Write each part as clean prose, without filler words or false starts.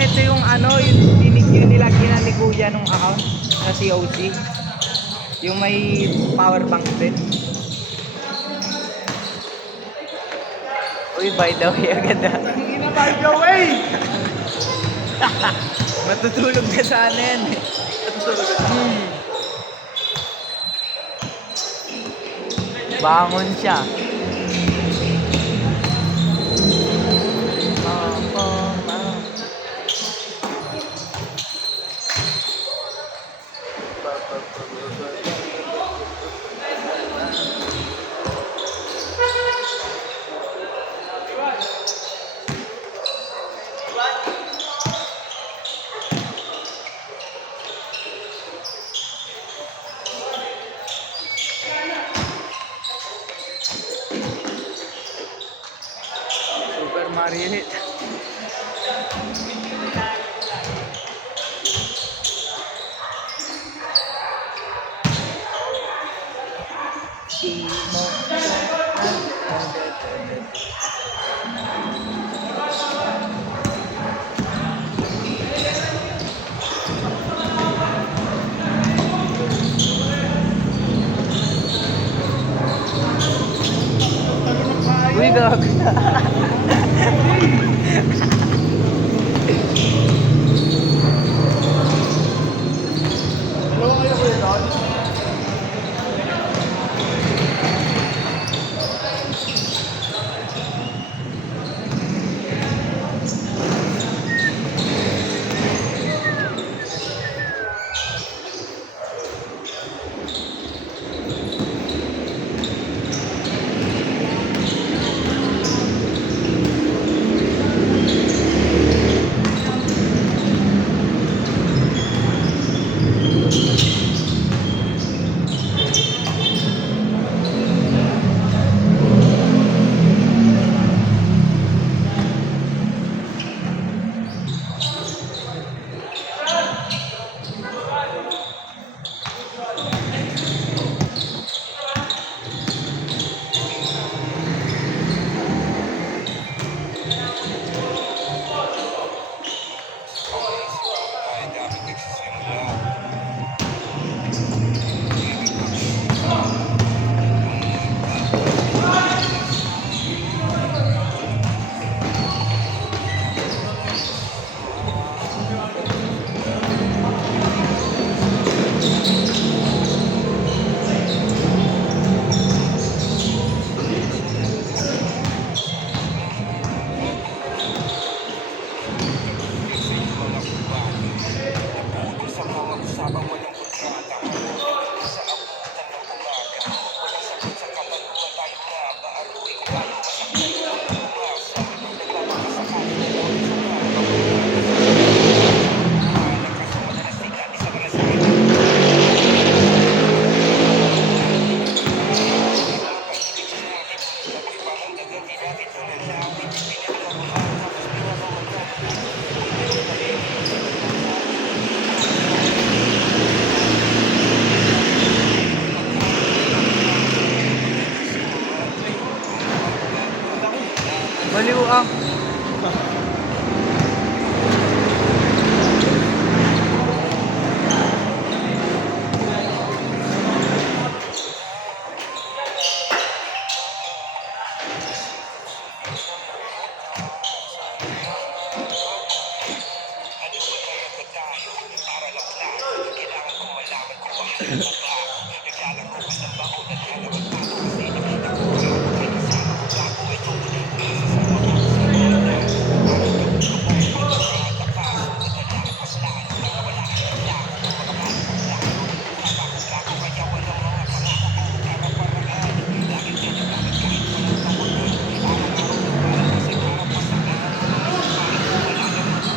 Ito yung ano, yung nilagyan ni Kuya nung account sa COC. Yung may power bank din. Uy, by the way, agad ah. Hindi na by the way! Matutulog na sana yan eh. Natutulog ka sa Bangon siya. Super Mario hit. Simo. Uy, gag. Dalawa kayo kuya doon? Baliw ah.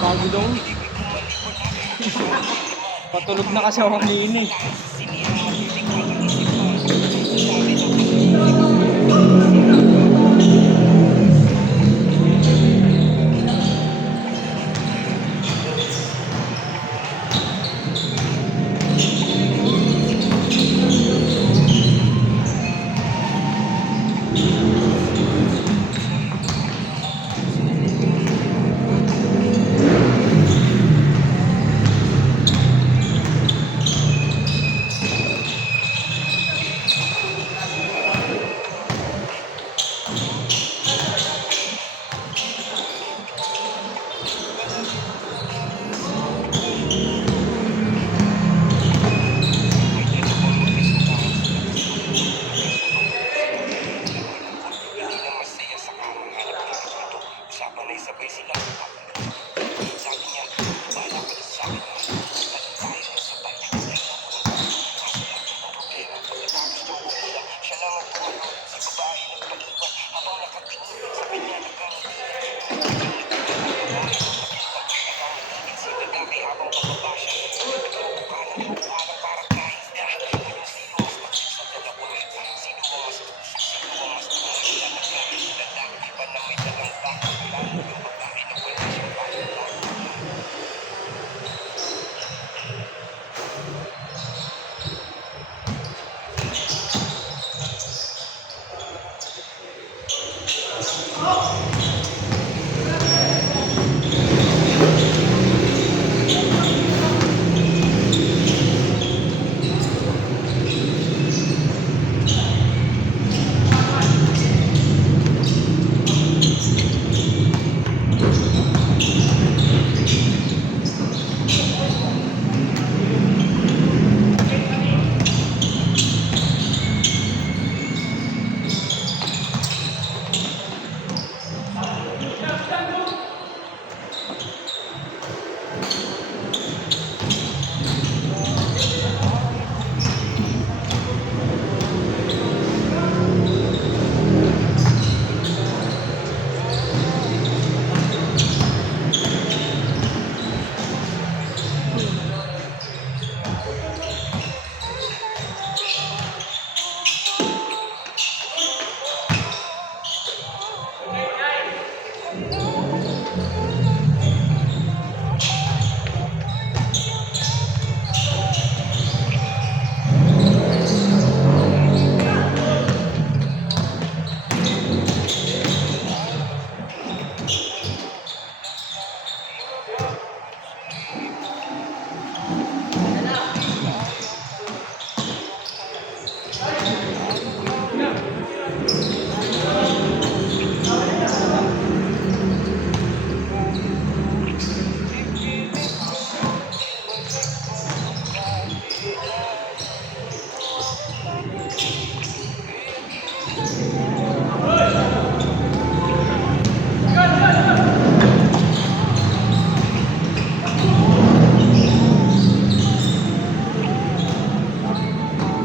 Bago daw. Patulog na kasi ako kanina eh.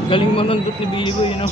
Galing manundot ni Billy Boy, you know?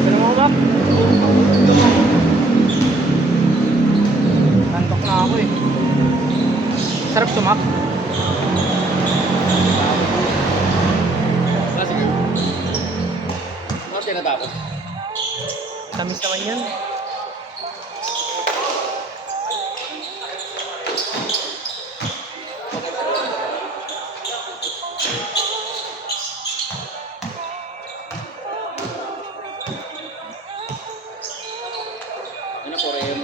Pero mo ba? Nantok na ako eh. Sarap tumak. Kasi, bakit tinatapos? Tamis naman yan. Ano, Korean?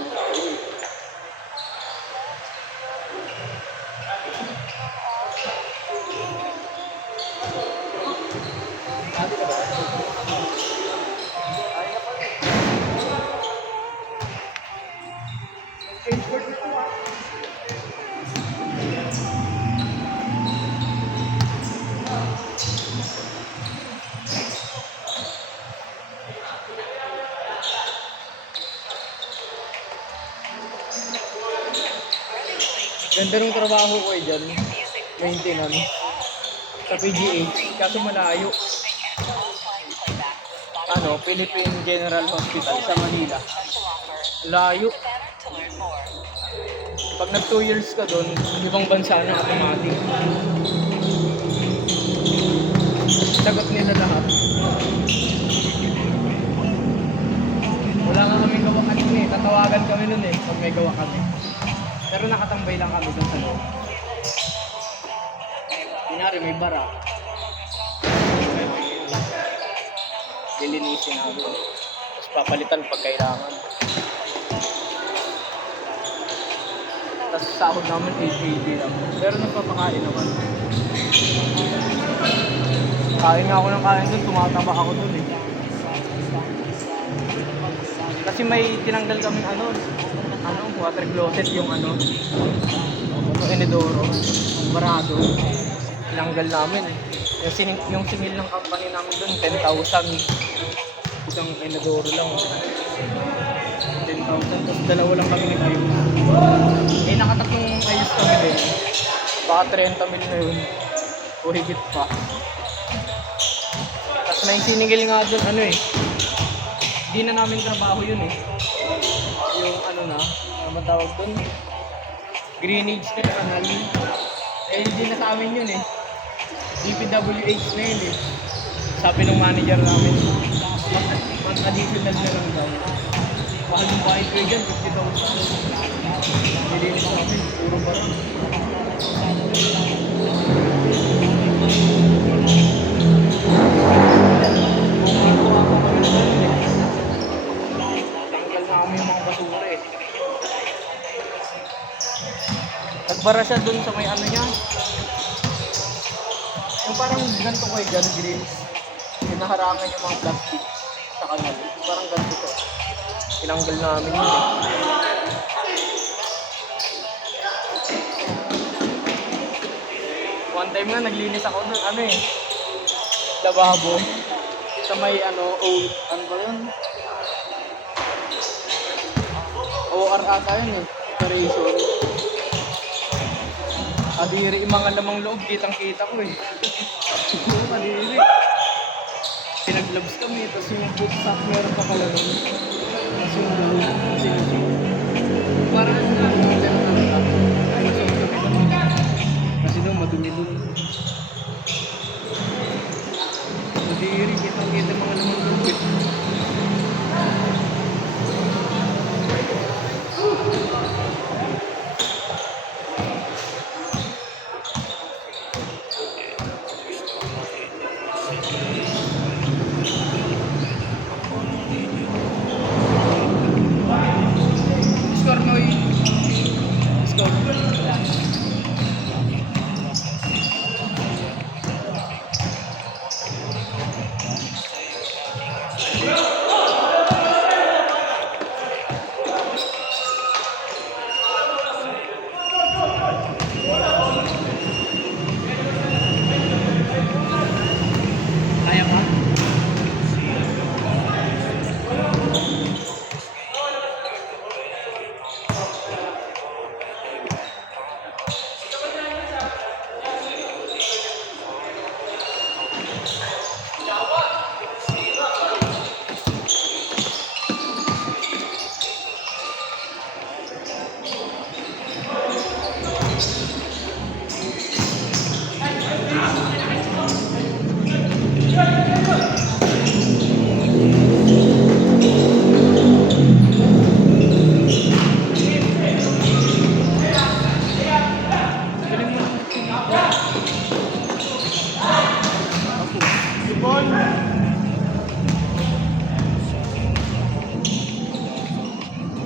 Ganda ng trabaho ko eh dyan. Maintenance. Sa PGH. Kaso malayo. Ano, Philippine General Hospital sa Manila. Layo. Pag nag 2 years ka doon, ibang bansa na automatic. Sagot nila lahat. gawa kami. Pero nakatambay lang kami dun sa loob. Kunyari may bara. Lilinisin namin. Tapos papalitan pag kailangan. Tapos sahod namin 880 lang. Pero nagpapakain naman. Kain nga ako ng kain dun, tumataba ako dun eh. Kasi may tinanggal kaming water closet yung yung inidoro, barado. Tinanggal namin. Yung singil ng company namin dun, 10,000. Isang inidoro lang. 10,000, tapos dalawa lang kami nag-ayos. Eh, nakatatlong ayos kami din. Baka 30 mil na yun. O higit pa. Tapos may siningil nga dun, hindi na namin trabaho yun eh. Yung matawag dun, greenage na yung kanal. Eh, hindi na sa amin yun eh. DPWH na yun eh. Sabi ng manager namin, mag-additional na lang daw. Mahal yung bahay ko dyan, 50,000. Nilinis namin, puro ba rin. Tanggal namin yung mga basura eh. Nagbara siya dun sa may niya. Yung parang ganito ko dyan, green. Hinaharangan yung mga plastic sa kanal. Parang ganito to. Tinanggal namin yun eh. One time nga naglinis ako doon, lababo. Sa may old, ba yun? OR ata yun eh, operation. Adiri, yung mga lamang loob, kitang-kita ko eh. Adiri. Pinaglabs kami, tapos yung boot stock meron pa pala nun. Tapos yung sinusin. Parang kasi doon, madumi doon. Adiri, kitang-kita mga lamang loob eh. Kaya ba?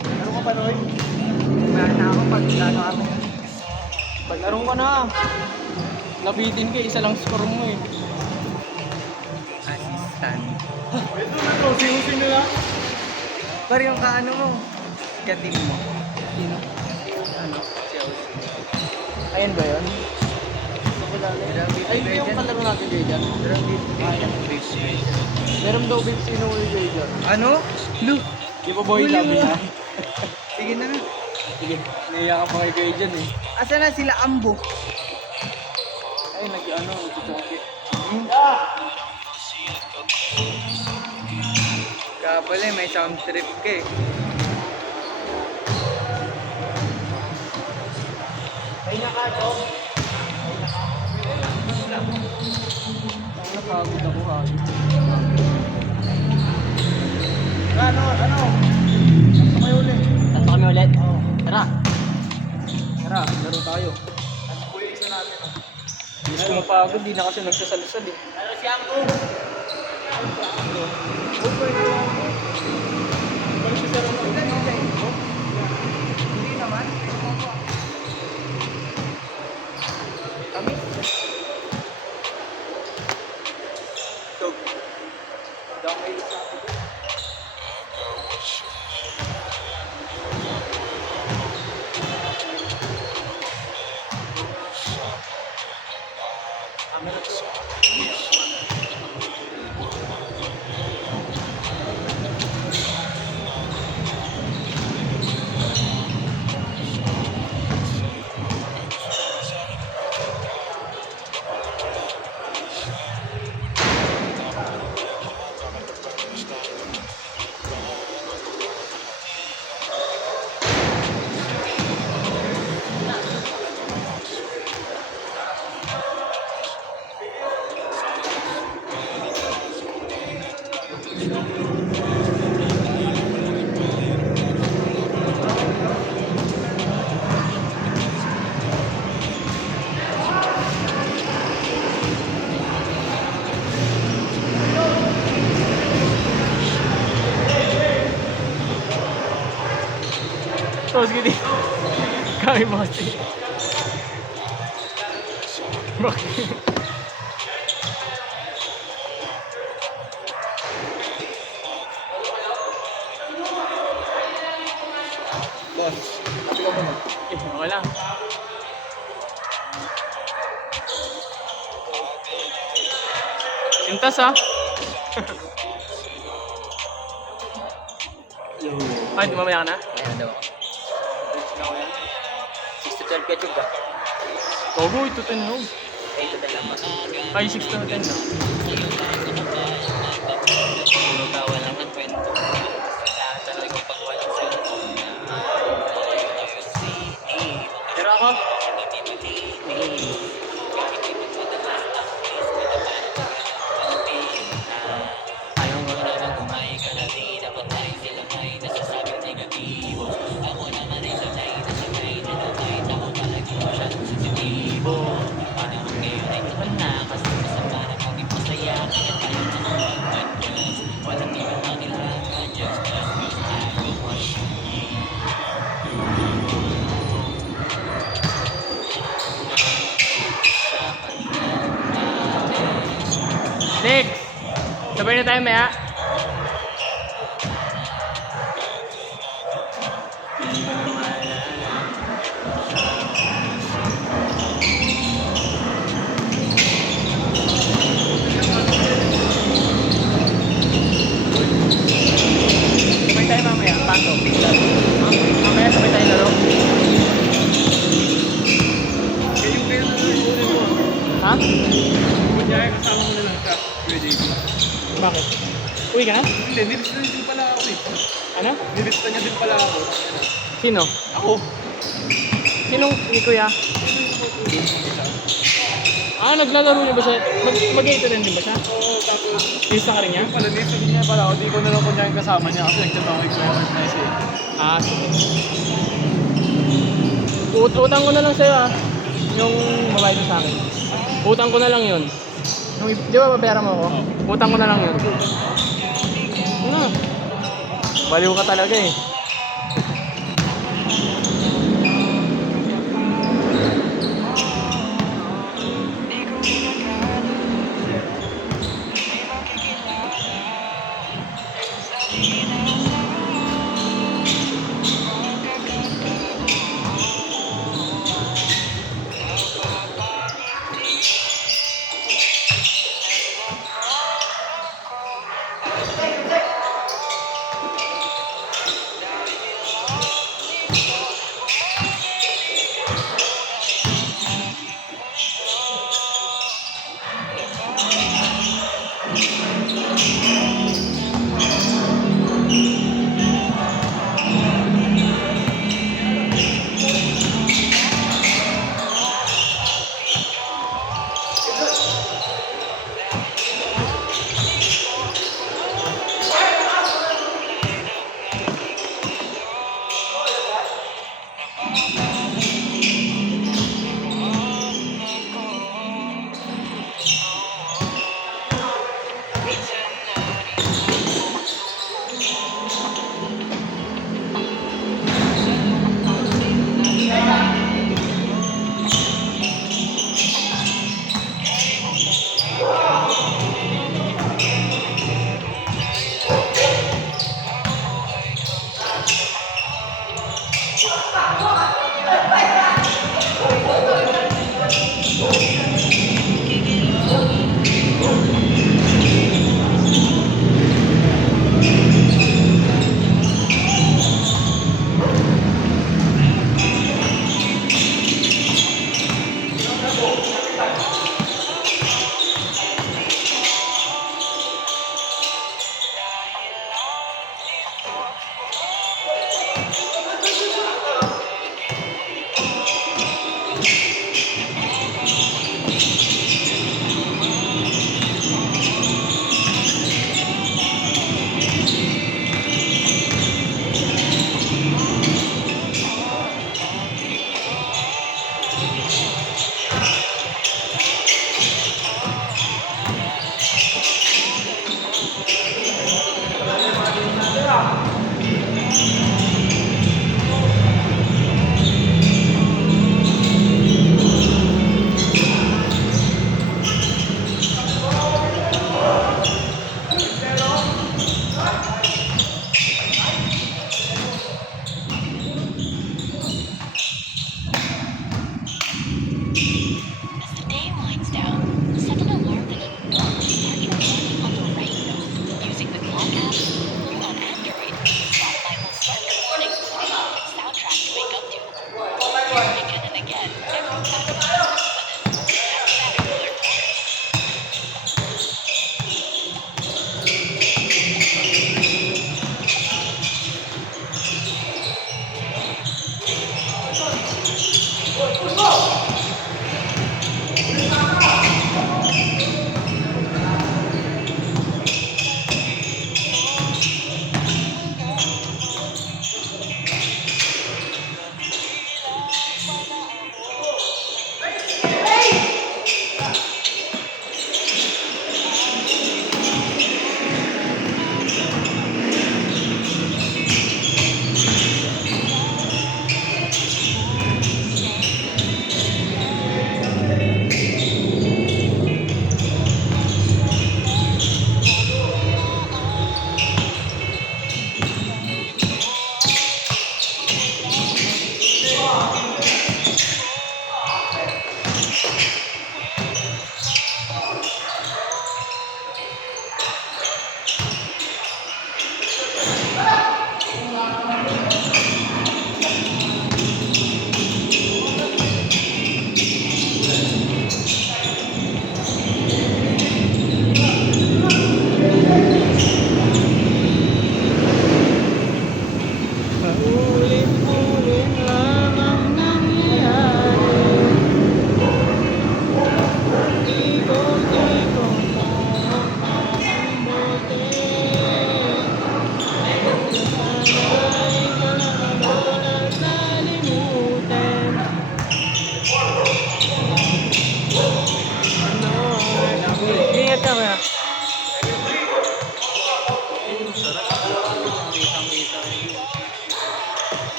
Laro ka pa, Noy? Meron na ako pag laro kami. Paglaro ka na. Nabitin ka, isa lang score mo eh. Assistant. Ito na to, sinusin na lang. Pero yung kaano mo, katim mo. Sino? Si Aussie. Ayan ba yun? Ay, yung kalaro natin kayo dyan. Meron daw bit sino mo kayo dyan. Ano? Look! Di ba boy love niya? Sige na. Sige, naiyak pa kayo dyan eh. Asa na sila Ambo? Ay, nag-choke. Kaya pala may sound trip ka eh. Ay naka, Chok. Napagod ako hagi. Ano? Tatlo kami ulit? Oo. nakakapagod, di na kasi nagsasalusal eh. Terus gini, kami masih. Boss, happy ka ba na? Okay lang. Sintas ah. Yo. Ay, di mamaya ka na? Ayan daw. 6 to 12 ketchup ka? Gogo, ito 10 no. 8 to 10 lang ba? Ay, 6 to 10 na. Puro tawa lang ang kwento. Kaya talaga pag walang cellphone na Pero ako? ayaw mo naman kumain ka na di dapat tayo sila may nasasabing negatibo. Ako naman ay sanay na sanay na kahit ako palagi masyadong sensitibo. Parang ngayon ay tagal na kasi masama na kami masaya kaya tayo na mag-adjust. Walang iba na kailangan just cause I don't want you. Next! Sabay na tayo maya. Sabay tayo mamaya, pato. Mamaya sabay tayo laro. Ha? Kunyari kasama ko na lang siya. Pwede. Bakit? Uwi ka na? Hindi, nilista niya din pala ako eh. Ano? Nilista niya din pala ako. Sino? Ako. Sinong ni Kuya? Ah, naglalaro niya ba siya? Mag-8 rin din ba siya? Oo, tapos Lista ka rin niya? yung pala, nilista din niya pala ako. Di ko na lang kunyari kasama niya kasi nagchat ako kay Kuya Martinez eh. Ah, sige. Utang ko na lang sa'yo ah. Yung babae mo sa akin. Utang ko na lang yun. Yung, di ba babayaran mo ako? Utang ko na lang yun. Ano? Baliw ka talaga eh.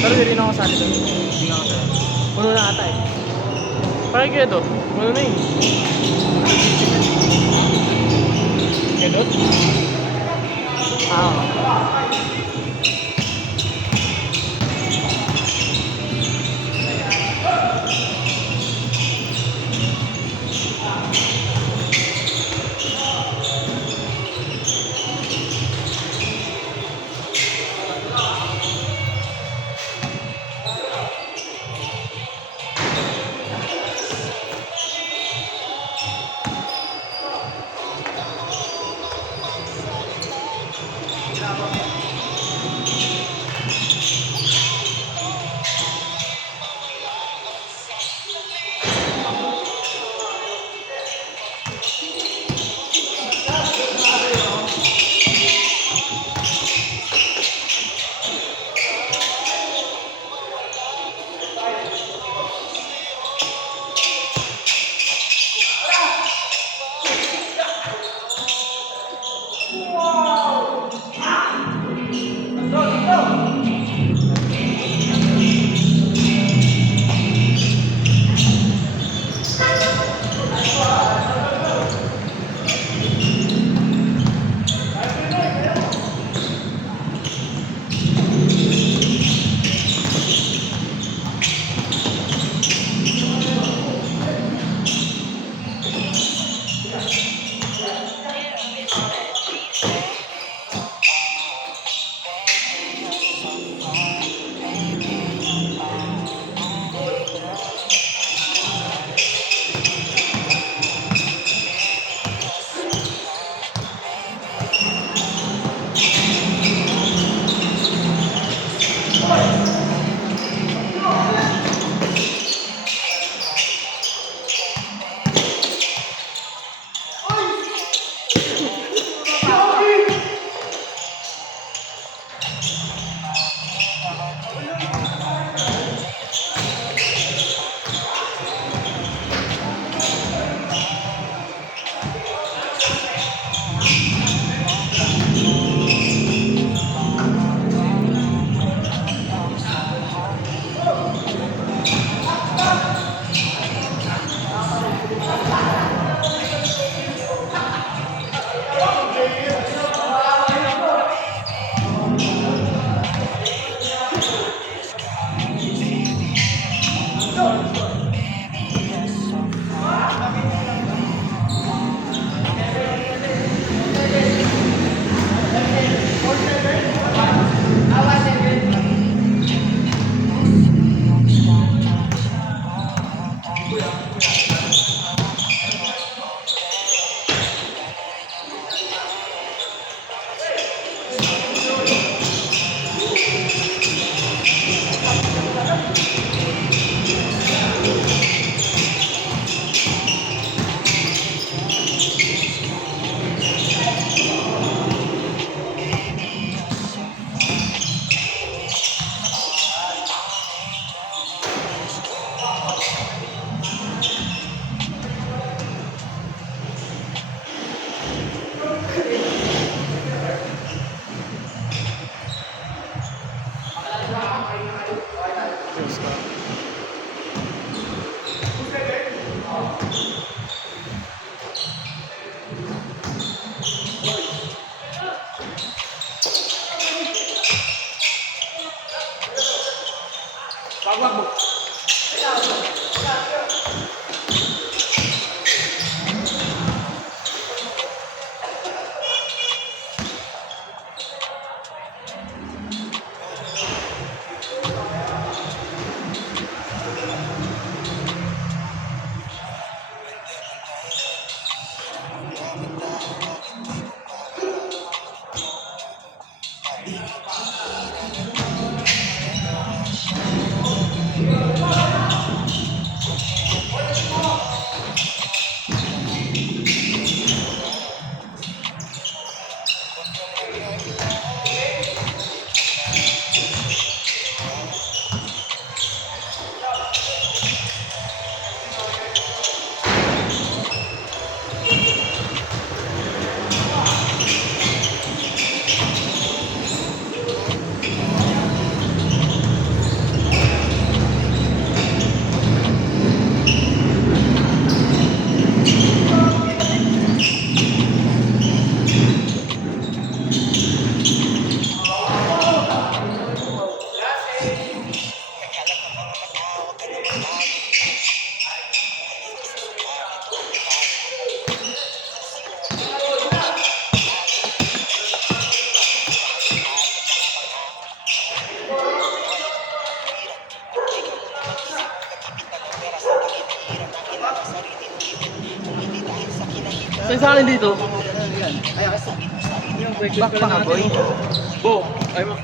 Pero hindi na ako sali doon. Hindi na ako sali. Puno na ata eh. Parang kaya doon. Puno na eh. Kaya doon? Oo. Saan sa akin dito? Back pa ka, boy. Bo, ay mo.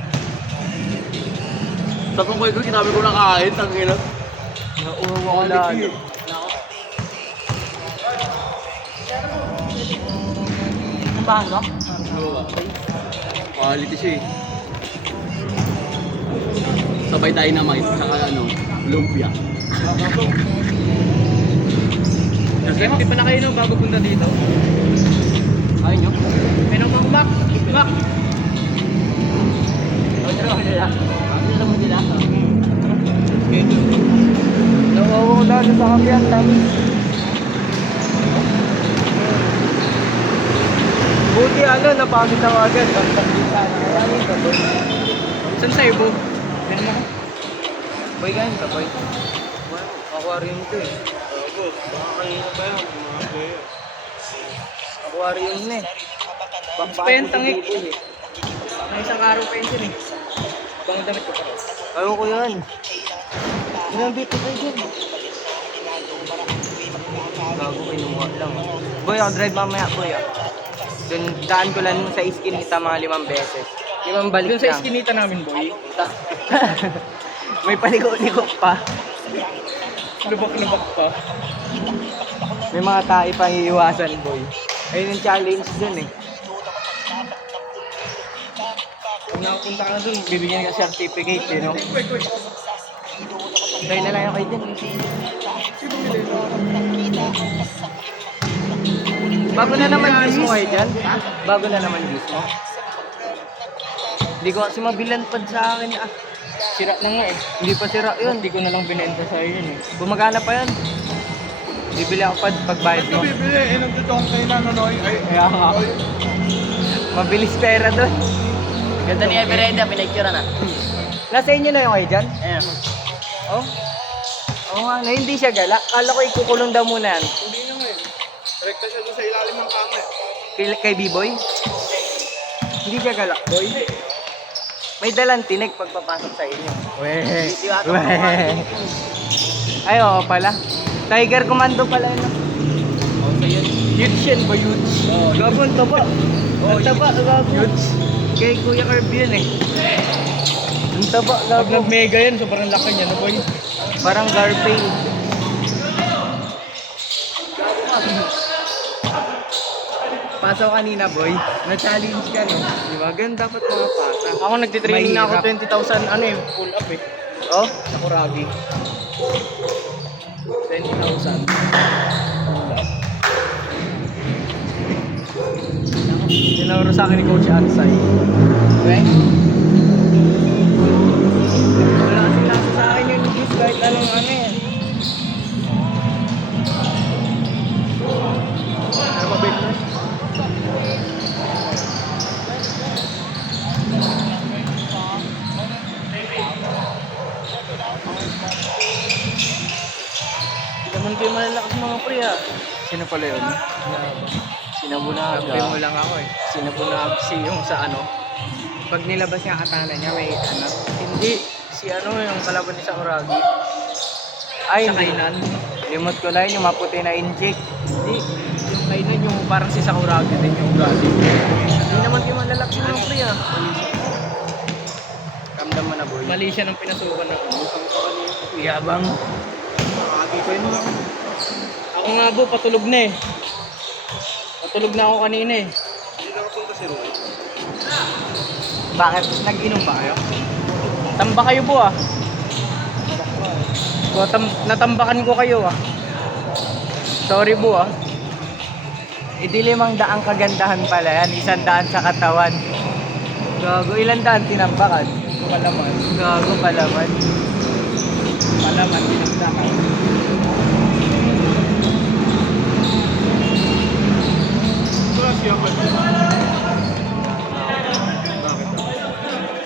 Tapos ko kinabi ko nakain, tangina. Nauuwa ko lalo. Tambahan ba? Quality siya eh. Sabay dynamite, saka ano, lumpia. Kaya hindi pa nakainom bago punta dito. Ayun nyo? Inom ang Mac. Mac. Nawawa ko lalo sa kapiyan, tamis. Buti ano, napagod ako agad. Saan sa'yo, Bo? Yan mo. Boy, ganyan ka, boy. Aquarium to eh. Aquarium na eh. Pa yan, tangik. May isang araw pa yun eh. Bang damit ko pa. Ayaw ko yan. Ilang bit ko kayo dyan. Bago kinuha lang. Boy, I'll drive mamaya, boy. Dun, daan ko lang sa iskinita mga 5 beses. 5 balik Doon sa lang. iskinita namin, boy. May paliko-liko pa. Lubak-lubak pa. May mga tae pang iiwasan, boy. Ayun yung challenge dun eh. Pag nakapunta ka na doon, bibigyan ka Certificate, you know. Dahil na lang yung kayo dun. Bago na naman juice mo kayo dyan? Bago na naman juice mo? Hindi ko kasi mabilantad sa akin ah. sira na nga eh. Hindi pa sira yun. Hindi ko na lang binenta sa yun eh. Gumagana pa yan. Bibili ako pagbayad mo. bibili? Eh, nagtutong kayo na, Nonoy. Ay, Kaya nga. Mabilis pera doon. Ganda ni Everenda, pinicture na. Nasa inyo na yung kayo dyan? Ayan. Oh? Oo nga, na hindi siya gala. Kala ko ikukulong daw muna yan. Hindi nyo ngayon. Rekta siya doon sa ilalim ng kama eh. Kay B-Boy? Hindi siya gala, boy. May dalang tinik pagpapasok sa inyo. Weh. Weh. Ay, oo pala. Tiger Commando pala yun. Oh, so yun. Huge yan ba, huge? Oh, Gabon, taba. Ang taba, gabo. huge. Kay Kuya Herb yun eh. Ang taba, Pag gabo. nag-mega yan, sobrang laki niya, no, boy? Parang Garfield. Pasaw kanina, boy. Na-challenge ka, no? Di ba? Ganun dapat mga pasa. Ako nagtitraining na ako Mahirap. 20,000, ano eh, full up eh. Oh? Sa Kuragi. 20,000. Full up. Tinuro sa akin ni Coach Ansay. Okay? Wala kasi nasa sa akin yung news kahit anong ano eh. Ano ba bit mo? Hindi naman kayo malalakas mga pre ah. Sino pala yun? Sinabunaga. Kampi mo lang ako eh. Sinabunaga si yung sa ano. Pag nilabas niya katana niya may ano. Hindi. Si ano yung kalaban niya sa Uragi. Ay, Sa hindi. kainan. Limot ko lang yung maputi na inject. Hindi. Yung kainan yung parang si Sakuragi din yung ugali. Hindi naman kayo malalaki mga pre ah. Kamdam mo na boy. Mali siya ng pinasukan ako. Yabang. Agi ko yun lang. Ako nga bo, patulog na eh. Patulog na ako kanina eh. Hindi na kapunta si Roy. Bakit? Nag-inom ba kayo? Tamba kayo po ah. Natambakan ko kayo ah. Sorry po ah. Hindi 500 kagandahan pala yan. 100 sa katawan. Gago, ilan daan tinambakan? Palaman. Gago palaman. Palaman, dinamdakan. Wala siya ba?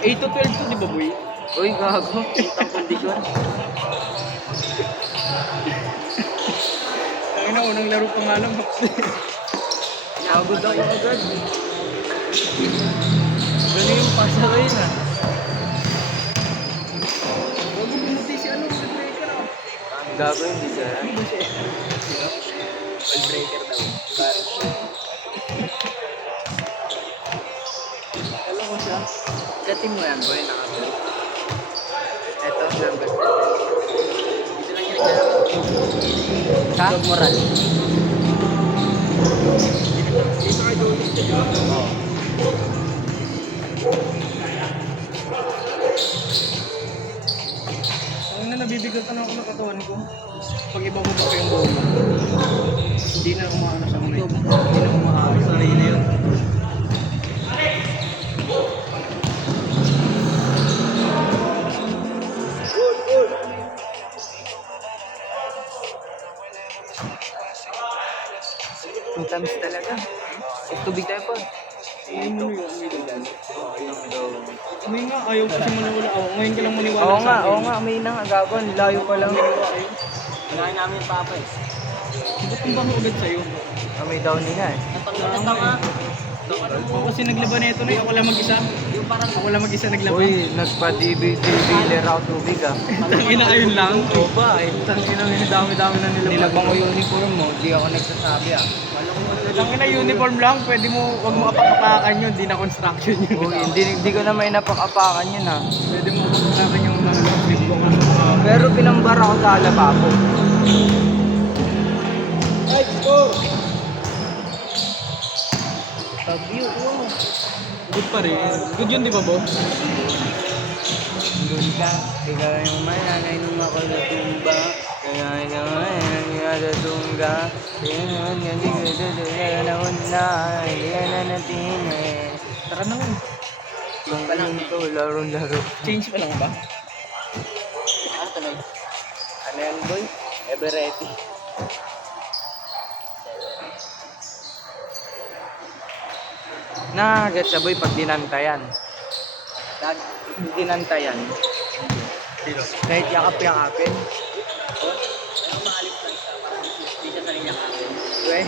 8 to 12 to, di ba boy? Uy, gago. Itang kondisyon. Ang ina, unang laro pa nga lang. Pagod ako agad. Galing yung pasa ko yun ah. Gago, hindi siya. Ball breaker daw. Alam ko siya. Gating mo yan, boy. Naka-blue. Ito, number 7. Dito lang yung Ha? Dog moral. Dito kayo doon siya, di ba? Oo. Ang na nabibigatan ako sa katawan ko. Pag iba mo pa yung buo mo. Hindi na umaano sa kamay. Hindi na umaano. Sarili yun. Two times talaga. Tubig tayo po. Ngayon mo yung umiilan. Ngayon nga, ayaw ko siya maniwala. Oh, ngayon ka lang maniwala Oo sa nga, akin. oo nga. May nang agawan. Layo pa lang. Kinain namin yung papa eh. Ba't yung bango agad sa'yo? May down din nga eh. Ito nga. Ako kasi naglaban nito na ako lang mag-isa. Ako lang mag-isa naglaban. Uy, nagpa-DB-dealer ako tubig ah. Tangina ayun lang. Oo ba? Tangina may dami-dami na nilabang ko uniform mo. Di ako nagsasabi ah. Tangina uniform lang, pwede mo, wag mo apak-apakan yun, di na construction yun. Uy, hindi ko na may napakapakan yun ah. Pwede mo apak-apakan yung mga slip ko. Pero pinambara ko sa alababo. Ay, score! Sabi wow. Good pa rin. Good yun, di ba, Bo? Doon ka, ikaw yung mananay nung ako natumba. Kaya natungga. Kaya naman hindi ko tutuloy na una. Hindi ka na natin eh. Tara na lang. Yung alam ko, laro-laro. Change pa lang ba? Ano yan boy? Ever ready. Nakagat siya boy pag dinantayan. Pag dinantayan. Kahit yakap-yakapin. Uy.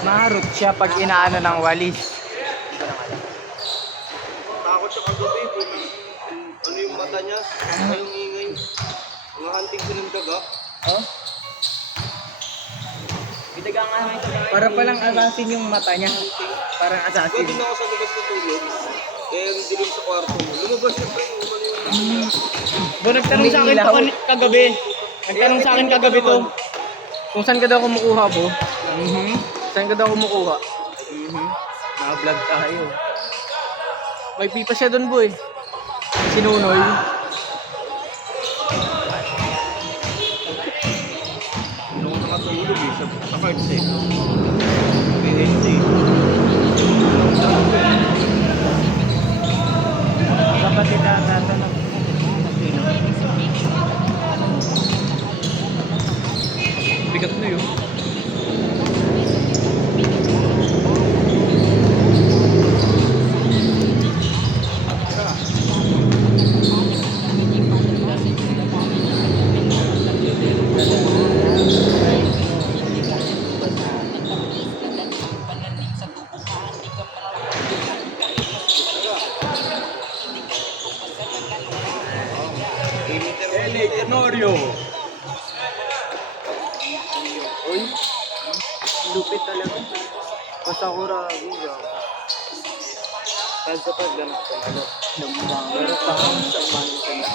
Maharot siya pag inaano ng walis. Takot siya kagabi. Ano yung mata niya? Ano yung ingay? Mga hunting ko ng daga. Oh? Bitaga nga naman ito. Para palang assassin yung mata niya. Parang assassin. Doon ako sa labas natulog. Eh, ang dilim sa kwarto mo. Lumabas siya pa yung umano yung... Bo, nagtanong sa akin Umiilaw. kagabi. Nagtanong sa akin kagabi to. Kung saan ka daw kumukuha, bo? Saan ka daw kumukuha? Naka-vlog tayo. May pipa siya doon, boy. Sinunoy. Ano ko nakatulog eh. Sa cards eh. PNC. Kapatid na tatanong. Bigat na yun. Eli Tenorio. Uy, lupit talaga. Pasakura, guga. Kahit kapag ganun ka, ano? Pero parang sa manito na.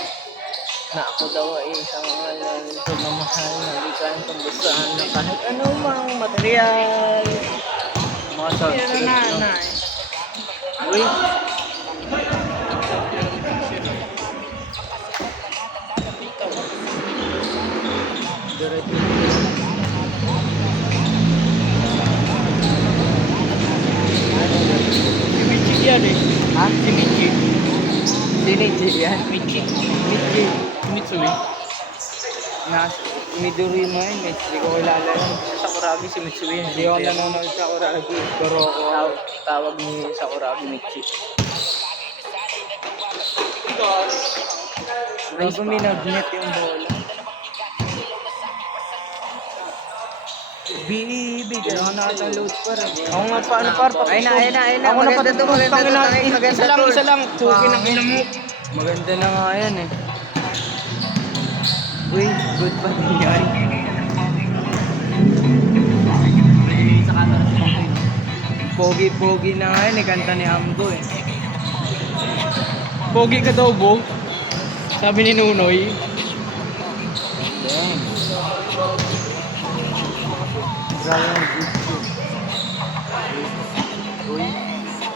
Na ako daw ay isang ngalan ito na mahal na likan tumbusan na kahit anumang material. Mga sound Pero na. Uy, diretso. Si Michi yan eh. Ha? Si Michi. Si yan. Michi. Michi. Mitsui. Midori mo yun, hindi ko kilala yun. Sa Sakuragi si Mitsui. Hindi ako nanonood sa Sakuragi. Pero ako tawag ni Sakuragi Michi. Bago minagnet yung bola. Bibigyan ako nakataload pa rin. Ako nga paano par? Ayun na. Ako na patutupos. Isa lang. Tukin ang ina mo. Maganda na nga yan eh. Uy, good pa din yan. Sa camera si Pangay. Pogi-pogi na nga yun, kanta ni Ambo eh. Pogi ka daw, Bo? Sabi ni Nunoy. Damn. Grabe ang gusto. Uy,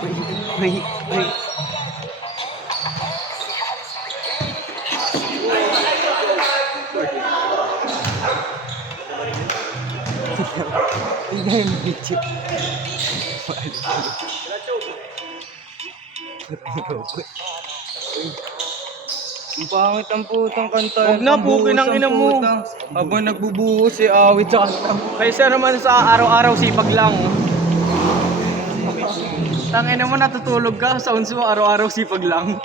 uy, uy, uy. Tingnan yung video. Ang pangit ang putang kanta. Huwag na, pukin ang ina mo. Habang nagbubuhos si awit sa kanta. Kaysa naman sa araw-araw sipag lang. Tangina mo natutulog ka, sounds mo araw-araw sipag lang.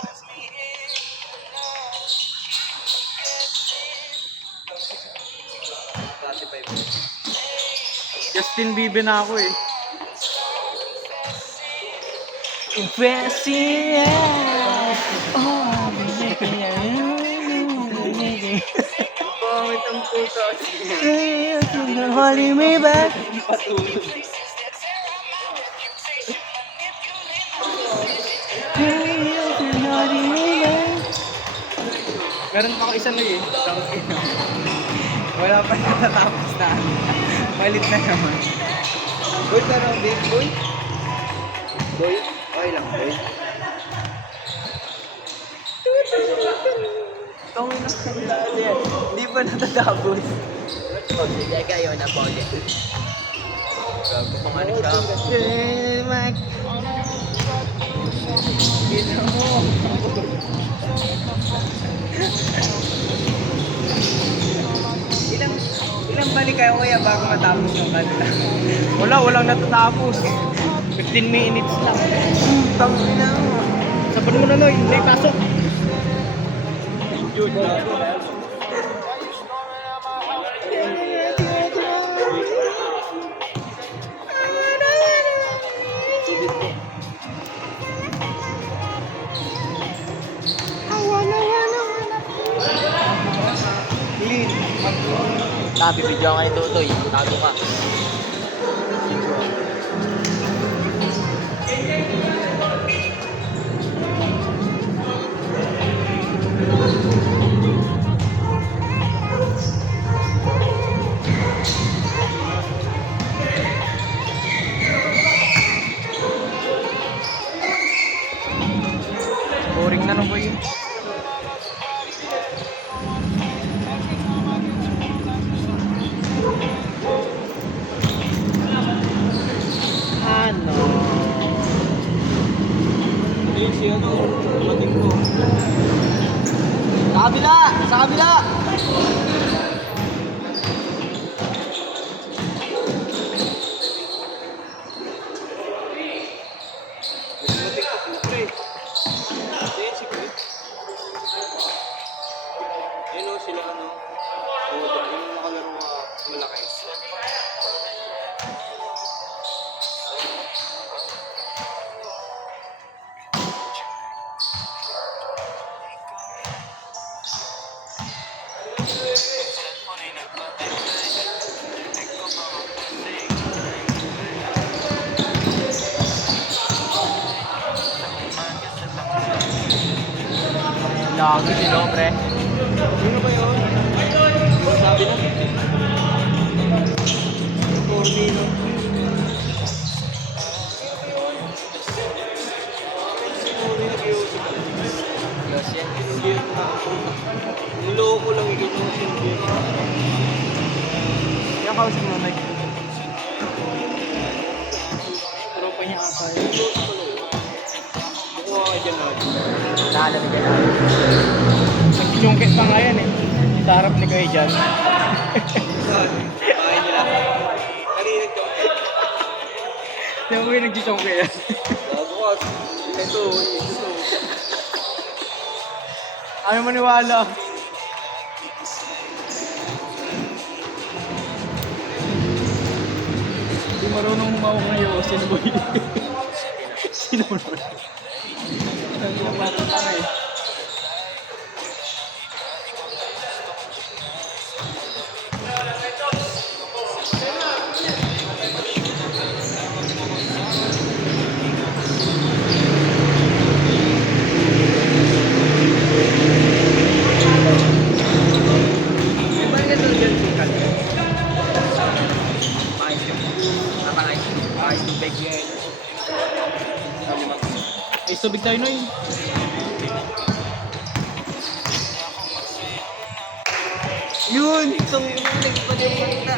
Justin Bieber na ako eh. Confessing, oh, Pangit ang puta. holding me back. Meron pa ako isa na eh. Wala pa natatapos na. Malit na naman. Boy, tarang big boy. Boy, okay lang boy. Tawin na kanila yan. Hindi pa natatapos. Sige kayo na po ulit. Gago kung ano siya. Kita mo. Ilang balik kayo kuya bago matapos yung kanta? Walang natatapos. 15 minutes lang. Tangina mo. Saban mo na Noy, hindi pasok. Tabi video ka ni Tutoy. Tago ka. Boring na nung boy. Ano? Ayun si ano, mating ko. Sa kabila! Sa kabila! Mating ko po, pre. Ayun si pre. Ayun o sila ano. Oda, yung nakalaro malaki. Lagi si Lopre. Sino ba yun? Yung sabi na? Yung corny, no? Corny nag-iusap. Diyos yan. Hindi yun nakakuna. Niloko lang ikaw ng sindi. Yung kausap mo, Mike. Tropa niya ata. Bukuha ka dyan natin. Naalala ka na. Nagsichungkit pa nga yan eh. Sa harap ni Kuya Jan. Bahay nila. Kanina ko. Yung Kuya nagsichungkit yan. Bukas. Ito. Ano maniwala? Hindi marunong humawak na yung sino boy. Sino mo naman? Ang mga bata pa eh. tubig tayo, Noy. Yun! Itong nagpadala.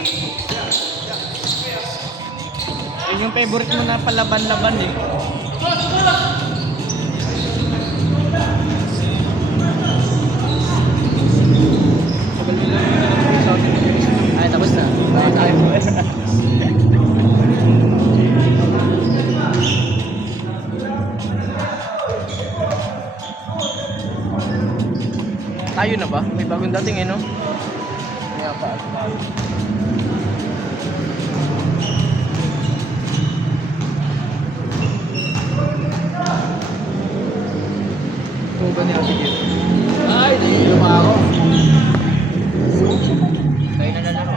Yun yung favorite mo na palaban-laban eh. Sabal nila yung sa atin. Ay, tapos na. Tayo. Tayo na ba? May bagong dating eh, no? Kaya pa. Kung ba niya sige? Ay, dito pa ako. Tayo na lalaro.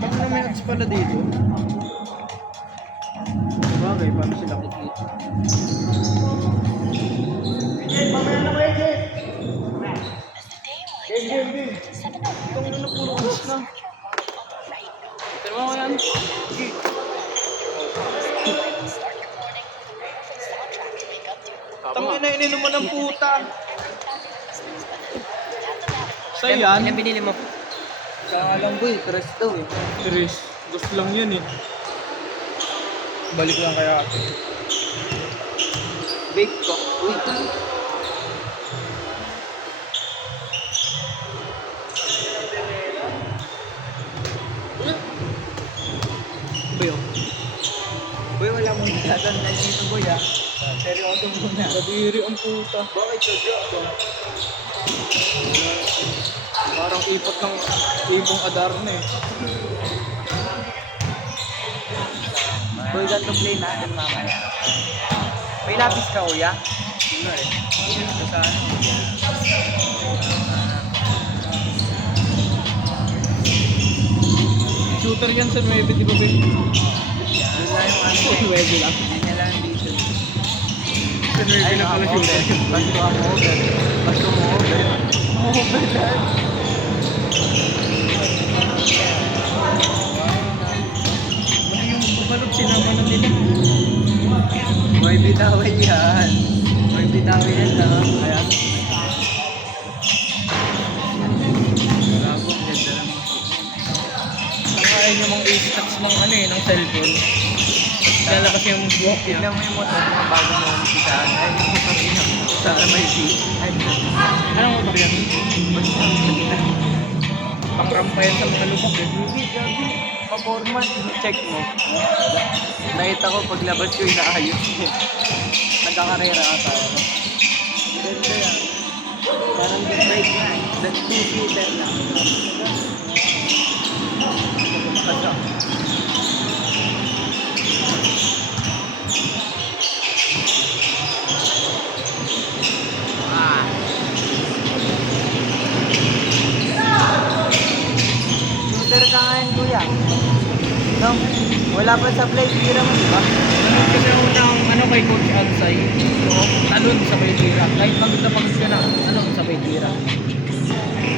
Paano na may ads pala dito? Bagay, paano sila kikita? Itong ano puro ads na. Pero mo yan. Tangina, ininom mo ng puta. Sa'yo Ilan yan? binili mo? Kaya alam ko eh, tres daw eh. Chris, gusto lang yan eh. Balik lang kaya ate. Bake ko. Uy, Bayo. boy, wala mong tatandaan dito boy ah. Seryoso muna. Kadiri ang puta. Bakit sadya ako? Parang ipot ng ibong adar na eh. Boy, ganito play natin mamaya. May lapis ka kuya? Wala eh. Sa ano? Shooter yan sa 9, di ba ba? Yun lang yung ano eh. 9 lang. Yun na lang dito. Sa 9 lang pala shooter. Basto ako over. Basto mo over. Over lang. Ano yung bumalot sinama na nila? May bitawan yan. May bitawan yan lang. Ayan. Gago, ang ganda naman. Tangain yung mga 80 touch ng ano eh, ng cellphone. Lalabas yung buhok niya. Tignan mo yung motor mo bago mo umpisahan. Ay, yung motor niya. Sana may seat. Ay, Anong motor yan? Pangrampa yan sa mga lubak eh. hindi, gabi. Performance, check mo. Nakita ko paglabas ko inaayos niya. Nagkakarera ata. Ano? Ganda yan. Parang good ride nga. That's two-seater lang. Pagkakas Ah. Shooter ka nga yun, kuya. No? Wala pa sa play, tira mo, di ba? Ano kasi ako ng ano kay Coach Ansay. So, talon sa Baydira. Kahit pagod ka na, ano sa Baydira.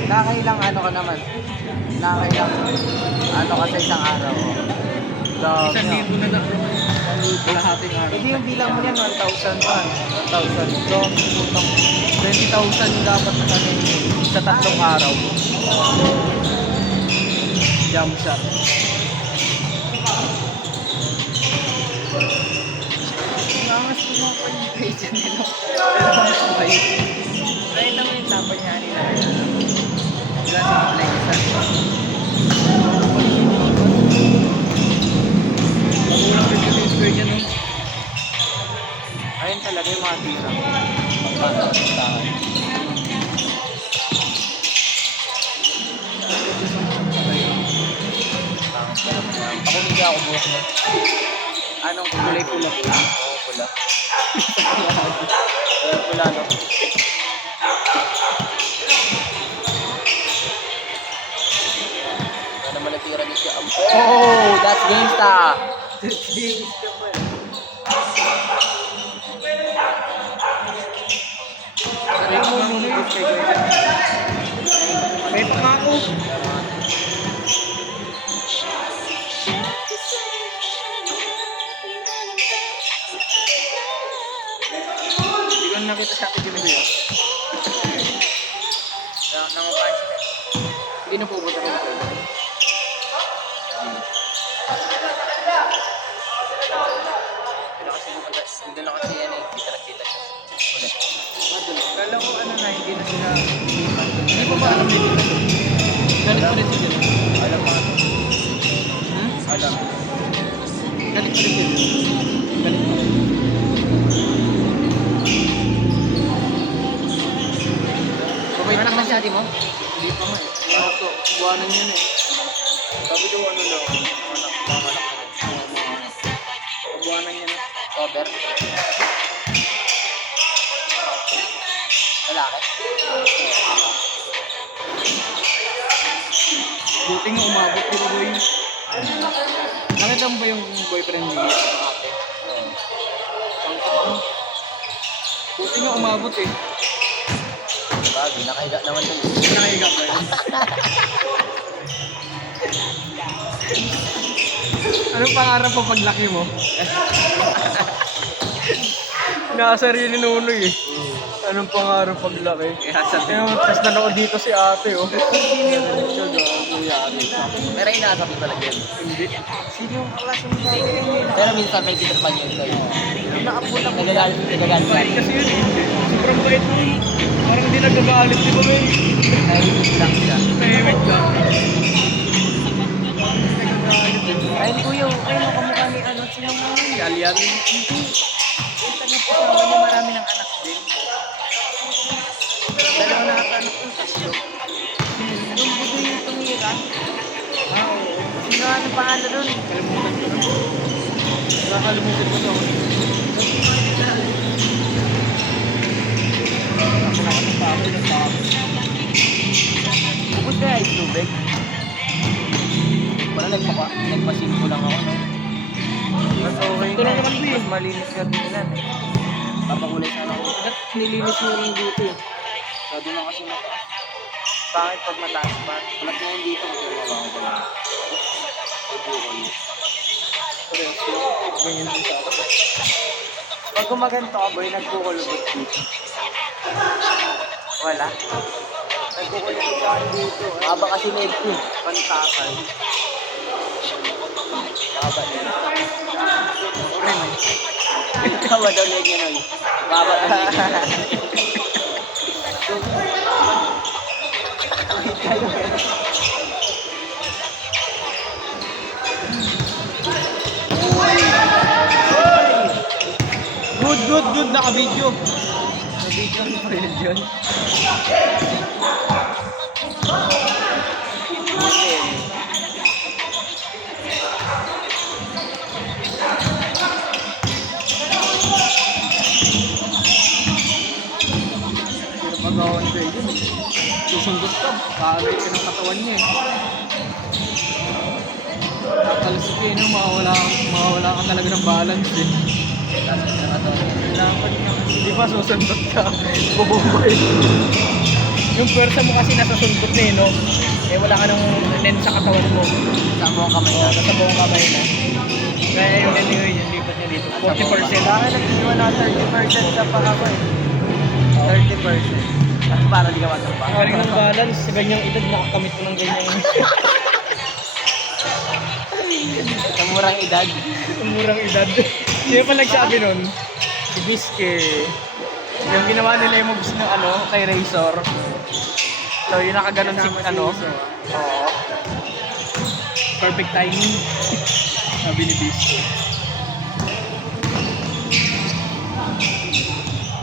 Nakakailang ano ka naman? Nakakailang ano ka sa isang araw? Oh. Isang libo na lang. Kalahating araw. Hindi yung bilang mo yan, 1,000 pa. 1,000. So, utang 20,000 yung dapat na kami sa tatlong araw. Jump shot. Nangas ko mga palibay dyan nila. Pero mas buhay. Nakita mo yung tapon niya nila. Wala sa play isa. Magulang rin kasi yung square dyan, no? Ayun talaga yung mga tira. Ako hindi ako buhok mo. Anong kulay pula? Oo, pula. Pula, no? Ano naman natira dito siya? Oh, that's GameSta! Sabi mo muna yun. Wait nga ako. nakita si Ate Genevieve. Nangupahan sila. Hindi na pupunta kayo. Pero kasi doon na kasi yan eh. Kita nagkita siya. Ulit. Kala ko ano na, hindi na sila Hindi pa ba alam nito? Galit pa rin si Jel. Alam pa ito. Alam. Galit pa rin si Jel. Galit pa rin. Babay Anak na si ate mo? Hindi pa nga eh. Ano to? Buwanan yun eh. Sabi ko ano lang, anak, mga anak ko. Buwanan niya na. Cover. Lalaki? Buti nga umabot di ba boy? Nakita mo ba yung boyfriend ni ate? Ang ano? Buti nga umabot eh. Bagay, nakahiga naman dun. Nakahiga ba yun? Anong pangarap mo paglaki mo? Nakasarili nunoy eh. Anong pangarap paglaki? Tapos nanood dito si ate oh. Pero inaasap mo talaga yun. Hindi. Sino yung kaklase mo dati? Pero minsan may Peter Pan yun sa'yo. Nakapunta ko. Nagagalit ka. Kasi yun eh. Sobrang bait mo eh. Parang hindi nagagalit di ba eh? Nahihigit lang siya. Tahimik lang. Ayun ko yung, ayun ang kamukha ni ano, sino mo? Si Alian. Hindi. Yung taga-pusama niya, marami ng anak din. Dalawa na ata anak yung tatlo. Yung budo yung tumira. Ah, oo. Sino ano pangalan nun? Kalimutan ko na. Nakakalimutan ko to. Ako nakatapos na sa akin. Bukod kaya yung tubig. Wala nagpasimpo lang ako, no? Mas okay Ito lang naman, Mas malinis ka din yan. Papakulay sana ako. Ba't nilinis mo rin dito eh? Sabi na kasi mataas. Bakit pag mataas pa? Palat mo yung dito, magkakawa ko lang. Bukol. Ganyan din sa akin. Pag gumaganto ka boy, nagkukulubot dito. Wala. Nagkukulubot ka dito. Haba kasi med ko. Pantakal. Haba din. Rin eh. Haba daw leg niya nun. Haba din. Good, naka-video. Nabigyan mo rin yun. Pag-awan ko yun. Susundot ka. Kaalay ka ng katawan niya eh. Nakalusok yun yung mawawala ka talaga ng balance eh. Dapat na kasi. Di ba susundot ka? Bubumbay. Yung pwersa mo kasi nasa sundot na eh, no? Eh wala ka nang nen sa katawan mo. Sa buong kamay Oo, na. nasa buong kamay na. Kaya yung nen yun, yung lipat niya dito. 40%. Bakit nag-iwan na 30% sa pangako eh? 30%. Para di ka matapa. Karing ng balance, sa ganyang edad, nakakamit ko ng ganyang Sa murang edad. murang edad. Sino pa nagsabi nun? Si Biske. Yung ginawa nila yung moves ng ano, kay Razor. So, yung nakaganon si ano. Oo. Perfect timing. Sabi ni Biske.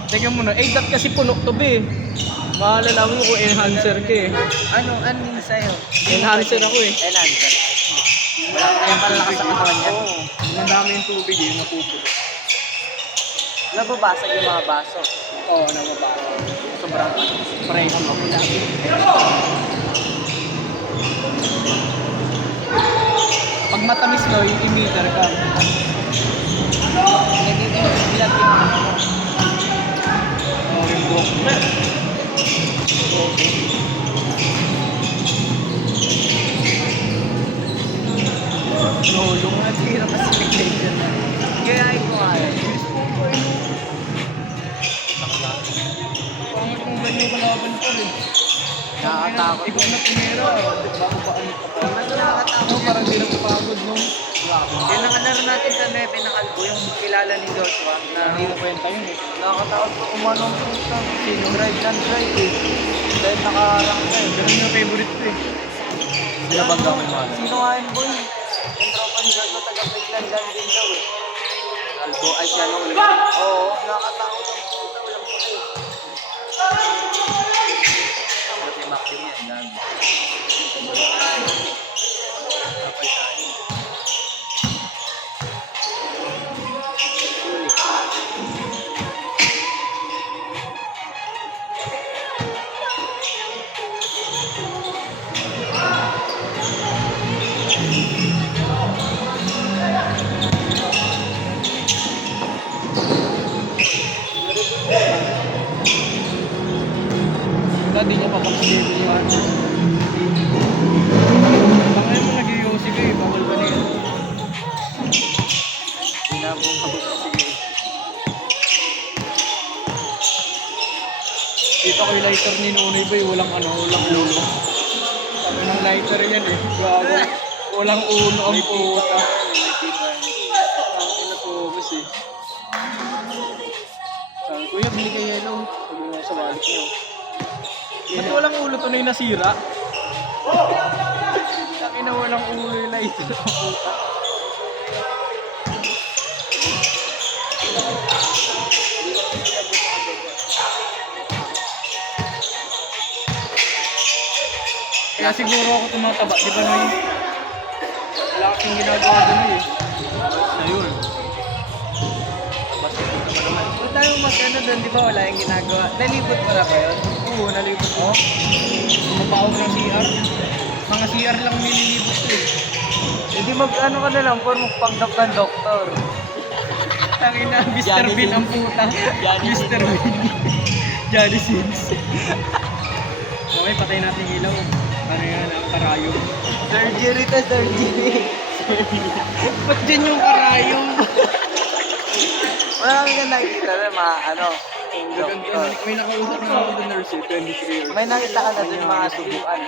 Teka muna, dat kasi puno to be. Maalalaman mo kung enhancer ka eh. Ano yung sa'yo? Enhancer ako eh. Enhancer. Wala ko na yung panlakas sa katawan niya. Oo. Nandami yung tubig eh, napupulo. Nababasag yung mga baso. Oo, nababa. Sobrang pressure ako dati. Pag matamis no, yung emitter ka. Nag-iilag yung ano mo. Oo, yung buhok mo. Nulong na tira kasi nag-laser na. Gayahin ko nga yan. Nakakatakot. Ikaw na primera, bago ba ano ka pa? Nakakatakot. Parang di na kapagod nung. Yung nakalaro natin sa 9 na kalbo, yung kilala ni Joshua, na Hindi mo kwenta yun eh. nakakatakot po umanong puta. Sino drive lang drive eh. Dahil nakarang na eh. Ganun yung favorite ko eh. Binabangga mo yung mga. Sino nga yun boy? Yung tropa ni Joshua, taga-Peklan lang din daw eh. Kalbo, ay siya nung ulit. Oo, nakakatakot ang puta, walang puta eh. Pero kay Mac din yan, dami. Kapay tayo. Wala, di niya papakasip yung ano. Baka yung mga nag-iosig eh, bawal ba niya? Binabong kabot sige. Dito ko yung lighter ni Nunoy Boy, walang ano, walang ulo. Sabi ng lighter yan eh, gago. Walang ulo ang puta. Ang ina po, boss eh. Sabi, kuya, bili kay yellow. Sabi nga sa wallet niyo. Ba't walang ulo to na yung nasira? Sabi na walang ulo yung lighter. Puta. Kaya siguro ako tumataba, di ba Noy? Wala akong ginagawa doon eh. Ayun. Ba't tayo mag-ano doon, di ba wala yung ginagawa? Nalibot mo na ba yun? Oo, nalibot mo. Mapawag ng CR. Mga CR lang nililibot ko eh. Hindi mag-ano ka na lang, form of panggap ng doktor. Tangina, Mr. Johnny Bean ang Sins. puta. Johnny Mr. Bean. Johnny Sins. Okay, patay natin yung ilaw. Ano yan, ang karayom. Surgery to surgery. Ba't dyan yung karayom? Wala kami na nakikita na mga ano, doktor. May nakausap na ako doon nurse eh, 23 years. May nakita ka na dun mga subukan.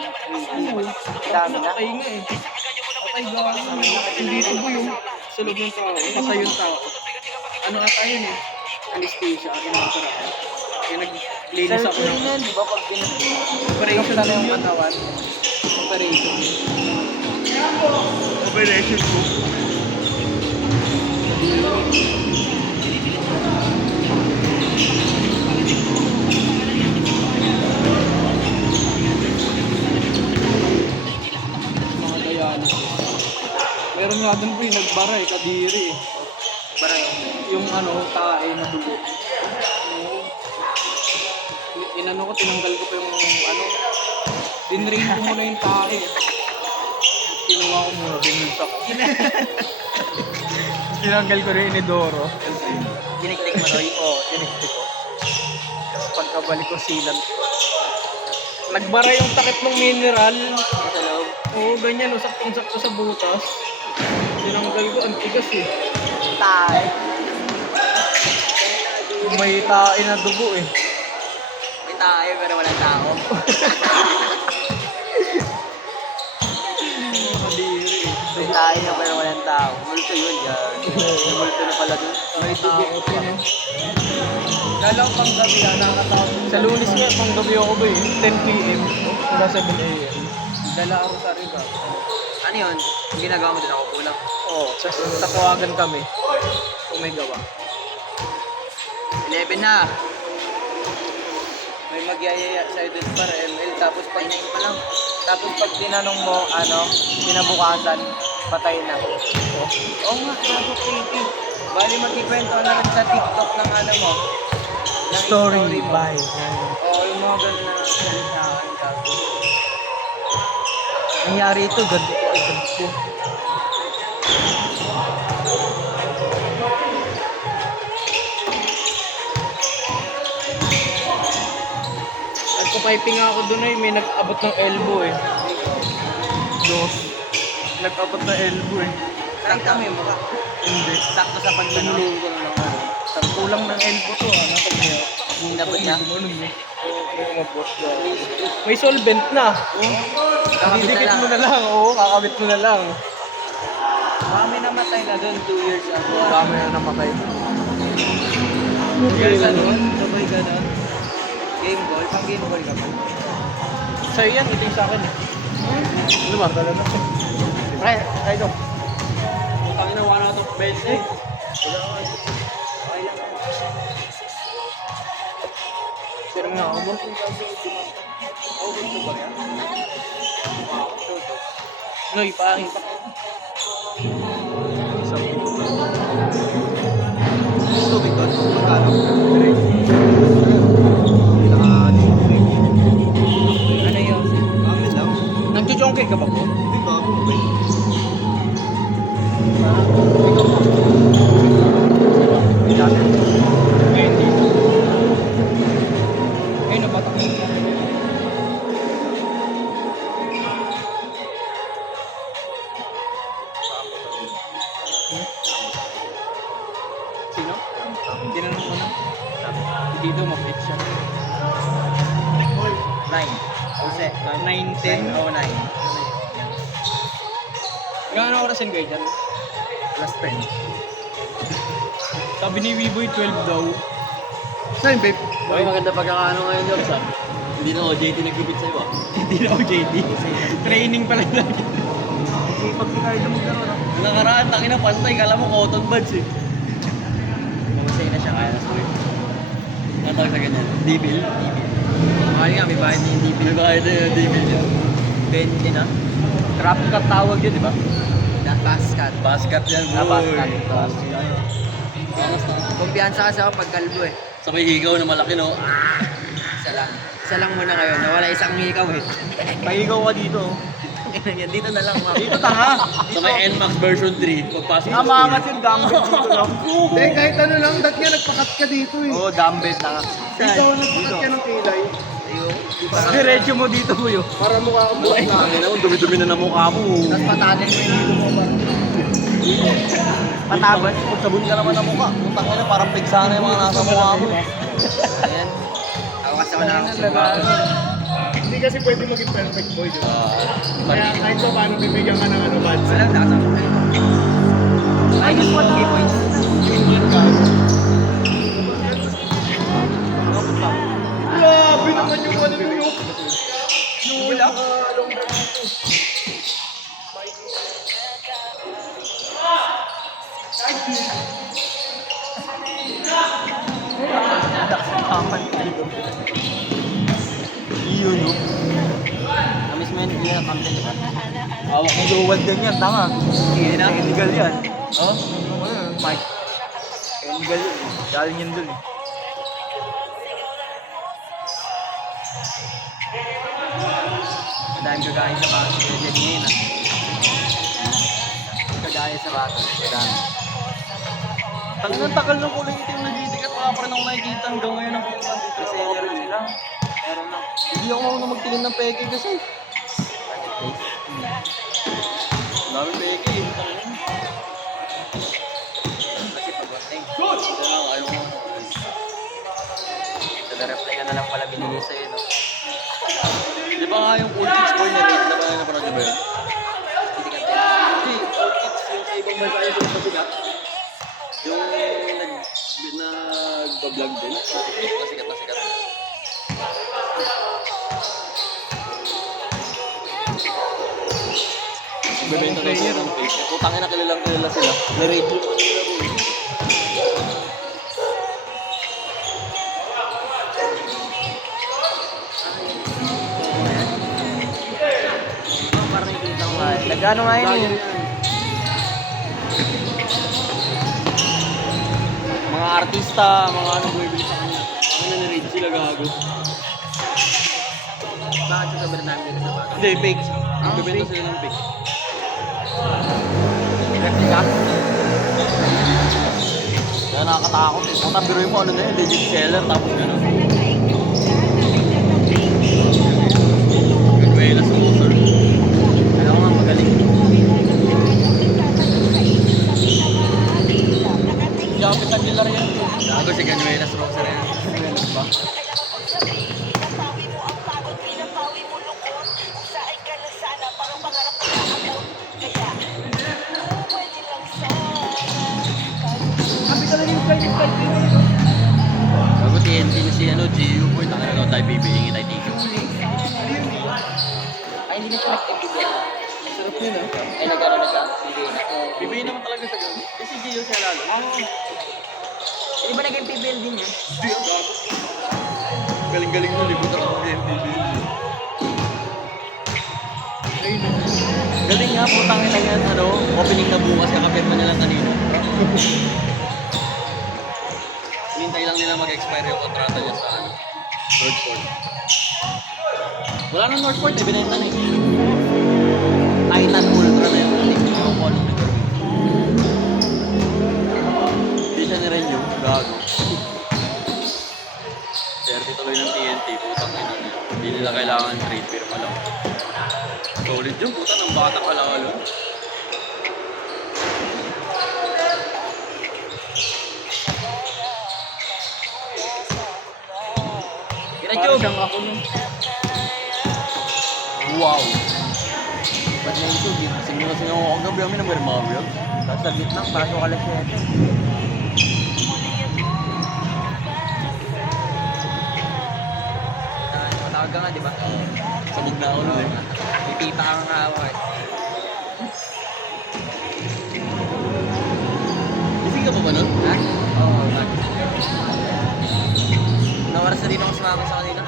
Dami na. Patay nga eh. Patay gawin. Hindi ito po yung sa loob ng tao. Patay yung tao. Ano ata yun eh? Anesthesia. Inasarap. Kaya naglinis ako Surgery ng na, di ba? Pag operation na din yung yun. katawan. Operation. Operation po. Mga dialysis. Meron nga doon po yung nagbara eh, kadiri eh. Bara yun. Yung ano, tae na dugo. Inano ko, tinanggal ko pa yung ano, dinrain ko muna yung tae. Kinuha ko muna, binulsa ko. Tinanggal ko rin inidoro. Kiniklik mo, Noy? Oo, tiniktik ko. Tapos pagkabalik ko silan. Nagbara yung takip ng mineral. Sa loob. Oo, ganyan, saktong-sakto sa butas. Tinanggal ko, ang tigas eh. Tayo. May tae na dugo eh. May tayo pero walang tao. Kadiri eh. May tayo na pero walang tao. Multo yun, yan. May multo na pala dun. May dugo ko no? Lalo pang gabi nakakatawag. Sa lunes nga, pang gabi ako ba eh. 10 p.m. Hanggang 7 a.m. Dala ako sa riba. Ano yun? Yung ginagawa mo din ako kulang. Oo, tatawagan kami. Kung may gawa. 11 na. May magyayaya sa'yo dun para ML. Tapos pag ngayon pa lang. Tapos pag tinanong mo, ano, kinabukasan, patay na. Oo nga, gago creepy. Bali magkikwento na lang sa TikTok ng ano mo. Ng Story mo. by. Oo, yung mga ganun na salitaan, gago. Nangyari ito, ganito ko ay ganito. Nagpa-piping ako doon eh, may nag-abot ng elbow eh. Dos. Nag-abot na elbow eh. Nakita mo yung mukha. Hindi. Sakto sa pagtanong. Kulang ng elbow to ah. Napag niya. Hinabot niya. Gumanon eh. Hindi ko mag-post na. May solvent na. Kakabit na Didikit lang. mo na lang. Oo, kakabit mo na lang. Kami namatay na doon 2 years ago. Dami na namatay. 2 years ago, sabay ka na. Game ball, pang game ball ka pa. Sa'yo yan, ito yung sa akin eh. Ano ba? Talaga. Ay, ito. Putangin na 1 out of 20. Pero nga ako mo. Noy, pakita ko. Tubig doon, magkano? Ano yun? Kami lang. Nagchuchongke ka ba po? Hindi ba ako? Ngayon dito. Ngayon nabatak. Sino? Tinanong ko na. Dito mabait siya. 9. Jose. 9:10. 9:09. Gano'n orasin kayo dyan? Plus 10. Sabi ni Wiboy 12 daw. Saan, babe? Ay, maganda pagkakaano ngayon, Jobs, ha? Hindi na OJT nagkipit sa'yo, ah. Hindi na ako JD. Training pala lagi. Pag di kayo magkaroon ako. Ang nakaraan, tangin na pantay, kala mo cotton buds, eh. Mamasay na siya kaya na sorry. Ang tawag sa ganyan? D-bill? Mahal nga, may bayad ni hindi May bayad na yung D-bill yan. 20 na. Trap cut tawag yun, di ba? That basket. Basket yan, boy. Basket. Angas na. Kumpiyansa kasi ako pag kalbo eh. Sabay higaw na malaki, no? Isa lang. Isa lang muna kayo. Nawala isang hikaw eh. Pahigaw ka dito. Dito na lang, ma'am. Dito tanga. Sabay NMAX version 3. Pagpasok Ah, maangat yung dumbbell dito lang. Hindi, kahit ano lang, dati nga nagpakat ka dito eh. Oo, dumbbell tanga. Ikaw nagpakat ka ng kilay. Ayun. Diretso mo dito, Buyo. Para mukha ka mo. Ay, tangin na, dumi-dumi na ng mukha mo. Tapos patanin mo yung hilo mo ba? Patabas. Sabon ka naman ng mukha. Utang na, parang pigsana yung mga nasa mukha mo. Ayan. Ako kasi ako nakakasigaw. Hindi kasi pwede maging perfect boy, di ba? Kaya Pati. kahit pa paano bibigyan ka ng ano, buds. Walang nakasama ko. Ay, gusto ko key points. Grabe naman yung ano nyo. Wala. Iyon, no? Namiss mo yun, hindi na kamdan, di ba? Hawak ng luwad din yan, tanga. Hindi na. Illegal yan. Oh? Mike. Illegal yun. Galing yun dun eh. Madaming kagaya sa bata. Pwede ngayon ah. Kagaya sa bata. Madami. Tangan takal ng kulay itim na ditikat. Wala pa rin ako nakikita hanggang ngayon ang pumunta dito. Kasi meron sila. Meron lang. Hindi ako marunong magtingin ng peke kasi. Ang dami peke eh. Kasi pag-wanting. Ito lang, ayaw mo. Taga-reply ka na lang pala binili sa'yo, no? Di ba nga yung Cool Kids Boy na rin? Diba napanood niyo ba yun? Hindi ka tayo. Hindi, Cool Kids yung sa ibang bansa yung sikat. Yung nag-vlog din. Sikat na sikat. Nagbebenta daw sila ng fake. Putangin na kilalang kilala sila. Na-rate yung ano nila boy. Parang nakikita ko nga. Nagano nga yun eh. Mga artista, mga ano bumibili sa kanya. Ano na-rate sila gago. Bakit sa sobrang dami dito sa bata? Hindi, fake. Nagbebenta sila ng fake. Replica. Kaya nakakatakot eh. Kung tabiruin mo, ano na yun, legit seller, tapos gano'n. Ganuelas Motor. Alam ko nga magaling. Gamit ang dilar yan. Gago si Ganuelas Rosa na yan. Bago TNT na si ano, GU boy, tanga na tayo bibigyan tayo dito. Ay, hindi na siya nagtagbibiyan. Sarap yun ah. Ay, nag-ano na siya? Bibigyan na. Bibigyan naman talaga sa ganun. Kasi GU siya lalo. Di ba naging PBL din yun? Galing-galing nun, libutan ako ng TNT. Galing nga, putang ina yan, ano, opening na bukas, kakapirma niya lang kanina. Hintay lang nila mag-expire yung kontrata niya sa ano, Northport. Wala nang Northport eh, binenta na eh. Titan Ultra na yun, hindi ko ako anong nagawin. Hindi siya ni-renew, gago. 30 tuloy ng TNT, putang ina niya. Hindi nila kailangan trade, firma lang. Solid yung puta ng bata ka lang alam. Kira-job! Siyang ako nun. Wow! Ba't na ito? Singaw-singaw ako gabi kami ng Bermavia. Tapos sa gitnang, pasok ka lang siya. Matawag ka nga, di ba? Sabog na ako nun eh. May pipa ka nga ako eh. Gising ka pa ba nun? Ha? Oo, nawaras na din ako sumama sa kanila.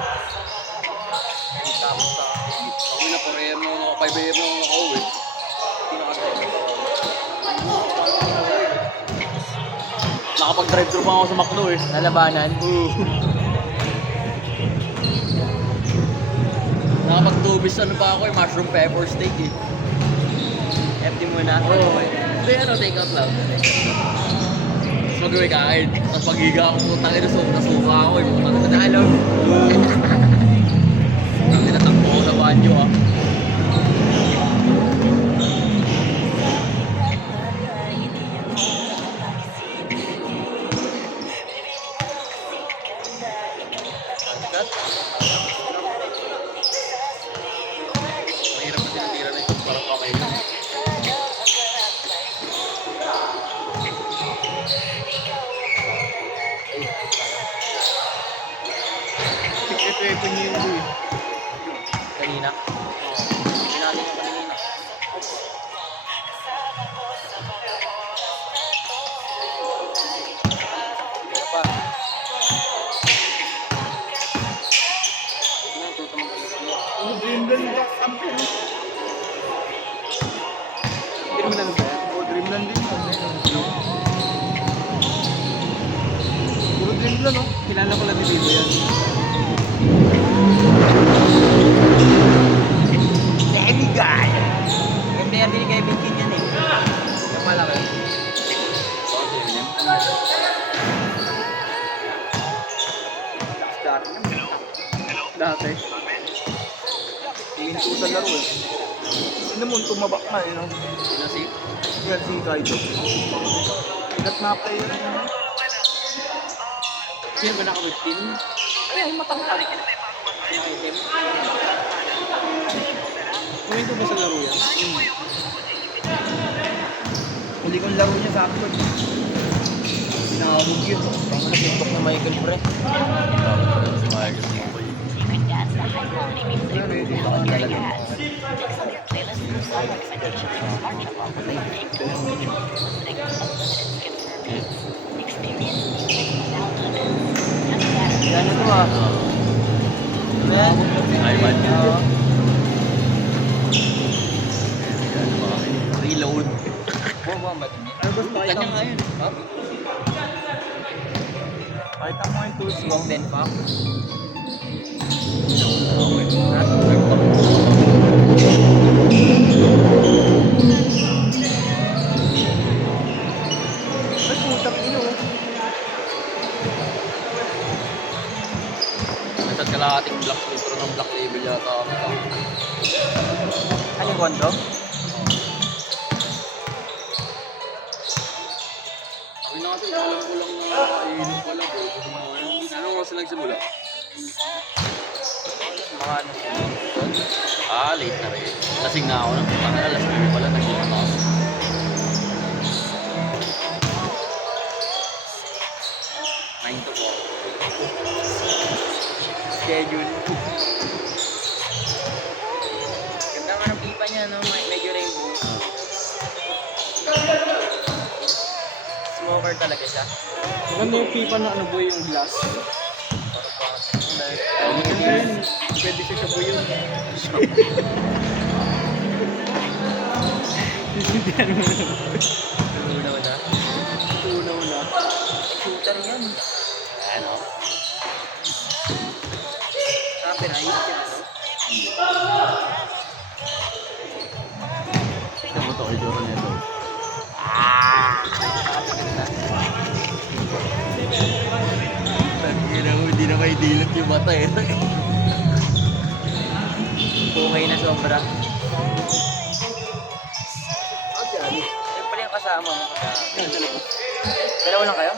Tapos pa. Ako na 4 AM na ako, 5 AM na ako eh. Hindi nakatawa. Nakapag-drive-thru pa ako sa McDo eh. Nalabanan. Nakapag-tubis ano pa ako eh, mushroom pepper steak eh. FD muna. Oo. Hindi ano, take out lang. Tapos mag-uwi kain. Tapos pag-higa ako, putang ina, nasuka ako eh. Putang ina, Naalog. tinatakbo ko sa banyo ah. Mahirap na tinatira na ito, parang kamay na. Ito niyo yung boy. Kanina. Hindi natin yung kanina. Ano pa? Ito na, tuto mo. Ano Dreamland ba? Kampiyon. Dreamland ba yan? O Dreamland din. Puro Dreamland oh. Kilala ko lang ni Bibo yan. Heavy guy! Yung player din ni Kevin King yan eh. Yung malaki. Dati. Tingin ko sa laro eh. Ano mo, tumabak na eh. No? Sino si? Yan si Kaido. Igat na player. Sino ba naka-15? Ay, ay, matangkal. Pinakaitim. Kuwento ba sa laro yan? Huli kong laro niya sa Upload. Sinakabog yun. Ang nag-inbox na Michael Pre. Si Michael sa mobile. Ready na ako talaga. Yan ito ah. Ano yan? Ay, man. Oo. Ano ba kami? Reload. Buwan ba din? Ano gusto Kanya nga yun. Ha? Kahit ako yung tools mo. Buwang din pa. Ay, putang ino. Nagtat kalahating black filter ng black label yata ako. Ano yung kondo? Sabi na kasi, alam ko lang na kainin ko lang. Anong oras na nagsimula? Mga ano. Ah, late na rin. Lasing na ako ng putang alas 9 pala, nag-inom ako. schedule. Ganda nga ng pipa niya, no? Medyo rainbow. Smoker talaga siya. Maganda yung pipa na ano boy, yung glass. Maganda yun. Pwede siya sa buyo. Sisindihan mo na. Una-una. Una-una. Shooter yan. Ano? Sabi na, ayos yan, no? Ito mo to, ito nito. Napakaganda. Tangina mo, hindi na may dilot yung mata eh. Okay na sobra. Yan pala yung kasama mo. Dalawa lang kayo?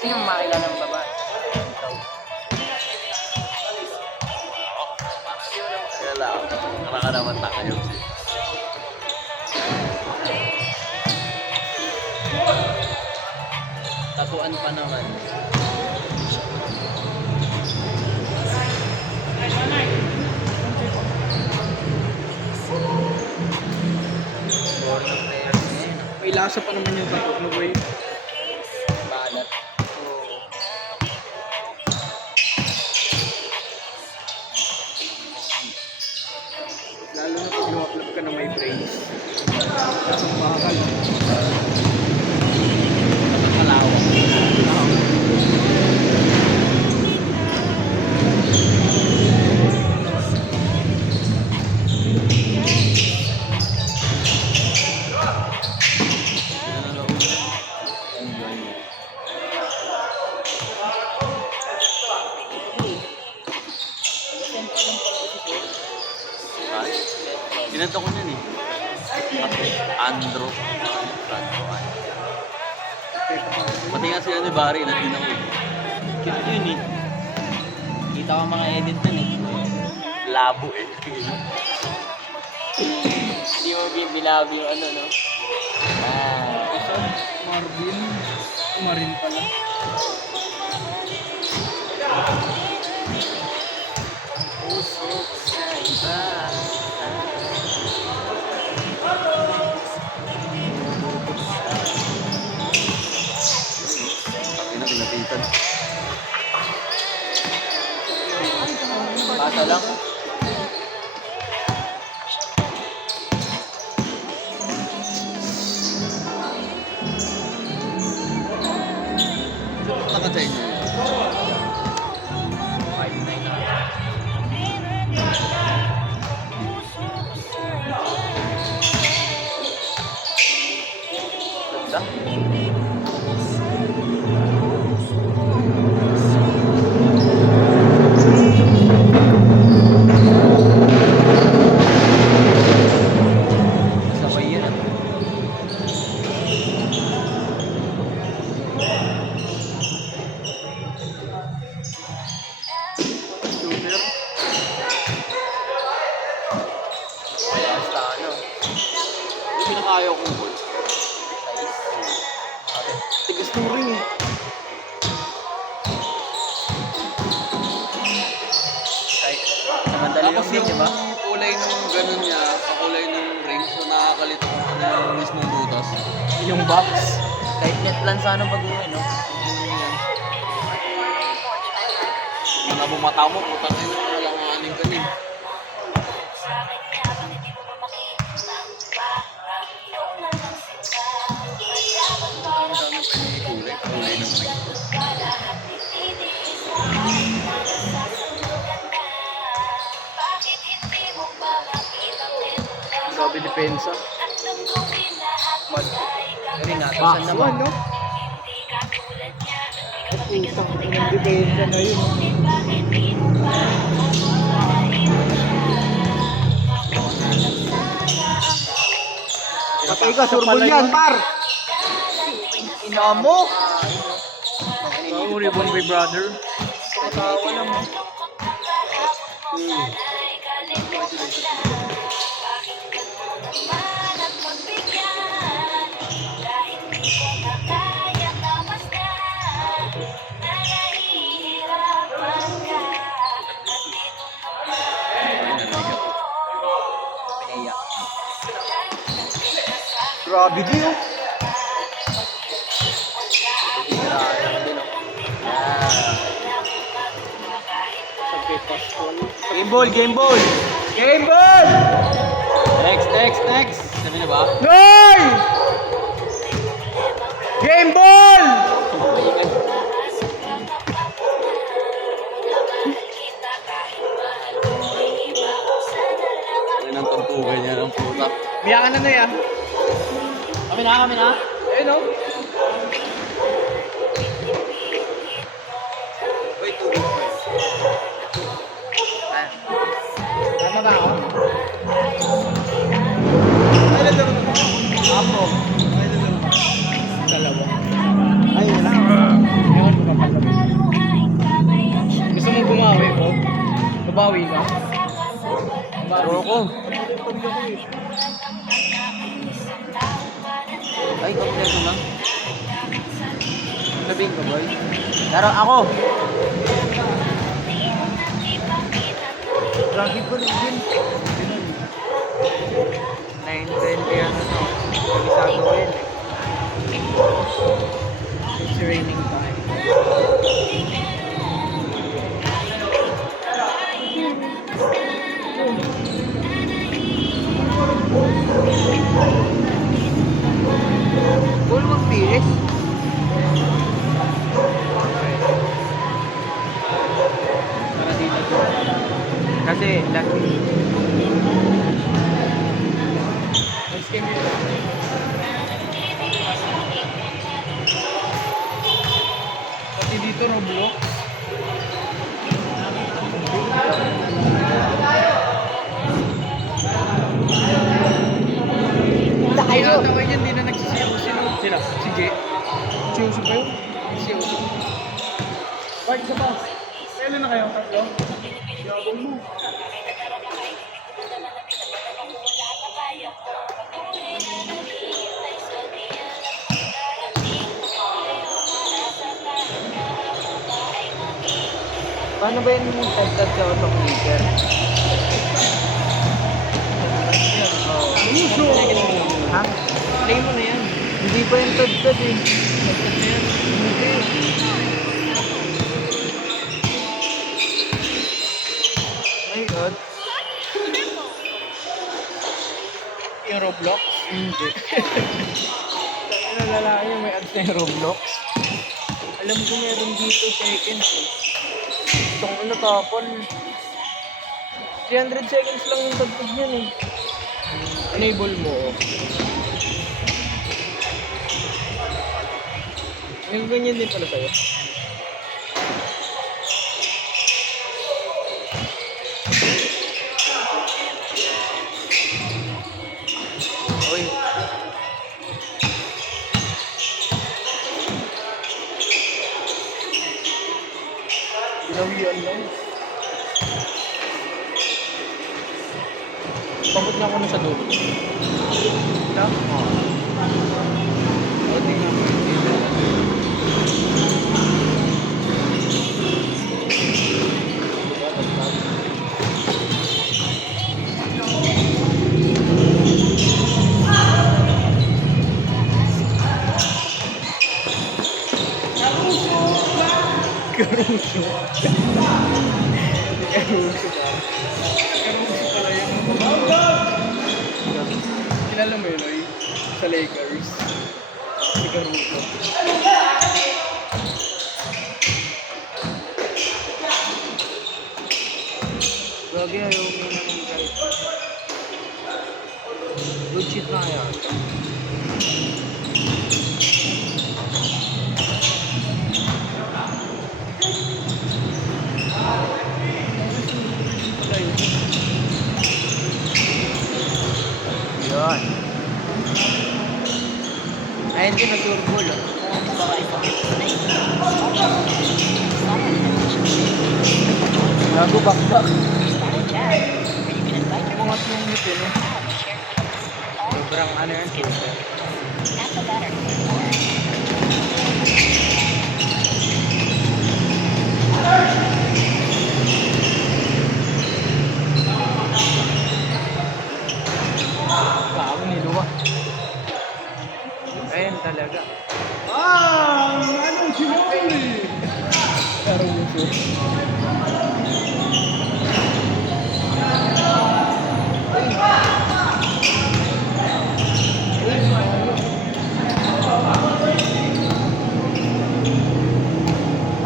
Sino makilala ng baba? Kaya lang, nakakaraman na kayo. Tatuan pa naman. Born of players ngayon. May lasa pa naman yung tattoo mo boy. Balat. Lalo na pag lumaklap ka na may brace. Lasang bakal. Kalawang. Kinanta ko niyan eh. Andro. Pati nga sila ni Barry, nandun ako eh. Cute yun eh. Kita ko mga edit dun eh. Labo eh. Hindi mo binabi yung ano, no? Ito, Marvin. Marin pala. Puso sa iba. Ina, pinapitan. Bata lang. Naka sa inyo. 5'9" na. Ganda. Sabay yun ah. Shooter. Basta ano. Yung pinakaya ko po. Tigas ng ring eh. Kahit madali lang Tapos din, yung di ba? kulay nung ganun niya, sa kulay nung ring, so nakakalito ko na yung mismong butas. Yung box. Kahit net lang sana pag-uwi, no? Mga bumataw mo, putang ina mo, alanganin ka din. Ang dami pa yung kulay, kulay ng ring. Grabe depensa. Pero ingatan Box saan naman. 1, no? Putang, ang depensa na yun. Patay ka, surbol yan, par! Ina mo! Sorry, Bombay brother. Tawa naman. Grabe di oh. Game ball, game ball! Game ball! Next! Sabi na ba? Goal! Game ball! Ano nang tumpugan niya ng puta? Biyakan na yan. Kami na! Ayun oh. Tama ba ako? Apo. Dalawa. Ay, wala. Ewan ko na pala. Gusto mo bumawi bro? Babawi ka? Laro ko. Ay, kompleto lang. Sabihin ko, boy. Laro ako! Lagi ko rin din. 9:20 ano to. Kabisado ko yun eh. It's raining time. Goal magpilis. Para dito to. Kasi last week. Next game yun. Pati dito Roblox. Kaya tayo yan, di na nagsisiyaw. Sila? Si Jay? Siyoso pa yun? Siyoso. Bart, isa pa. Kailan na kayo? Tatlo? Yabang mo. Paano ba yung headset sa auto-clicker? Ha? Play mo na yan. Hindi pa yung tad-tad eh. Headset na yan. Hindi. My God. Yung Roblox. Hindi. Nalala niyo may ads na yung Roblox. Alam ko meron dito seconds eh. Itong ano tapon. 300 seconds lang yung tagtog niyan eh. Enable mo. Yung ganyan din pala sa'yo. Uy. Ginawian lang. Pabot na ako na sa dulo. Wala? O, tingnan mo. Karuso. Karuso ba? Karuso pala yun. Kilala mo yun, Oy? Sa Lakers. Si Caruso. Gagi, ayaw mo naman kahit. Good shit na yan. Yun. Ayun din na turbo lang. Gago bakbak. Umangat yung ngiti no. Sobrang ano yan super. Gago niluwa. Ayan talaga. Ano, sinuli? Caruso.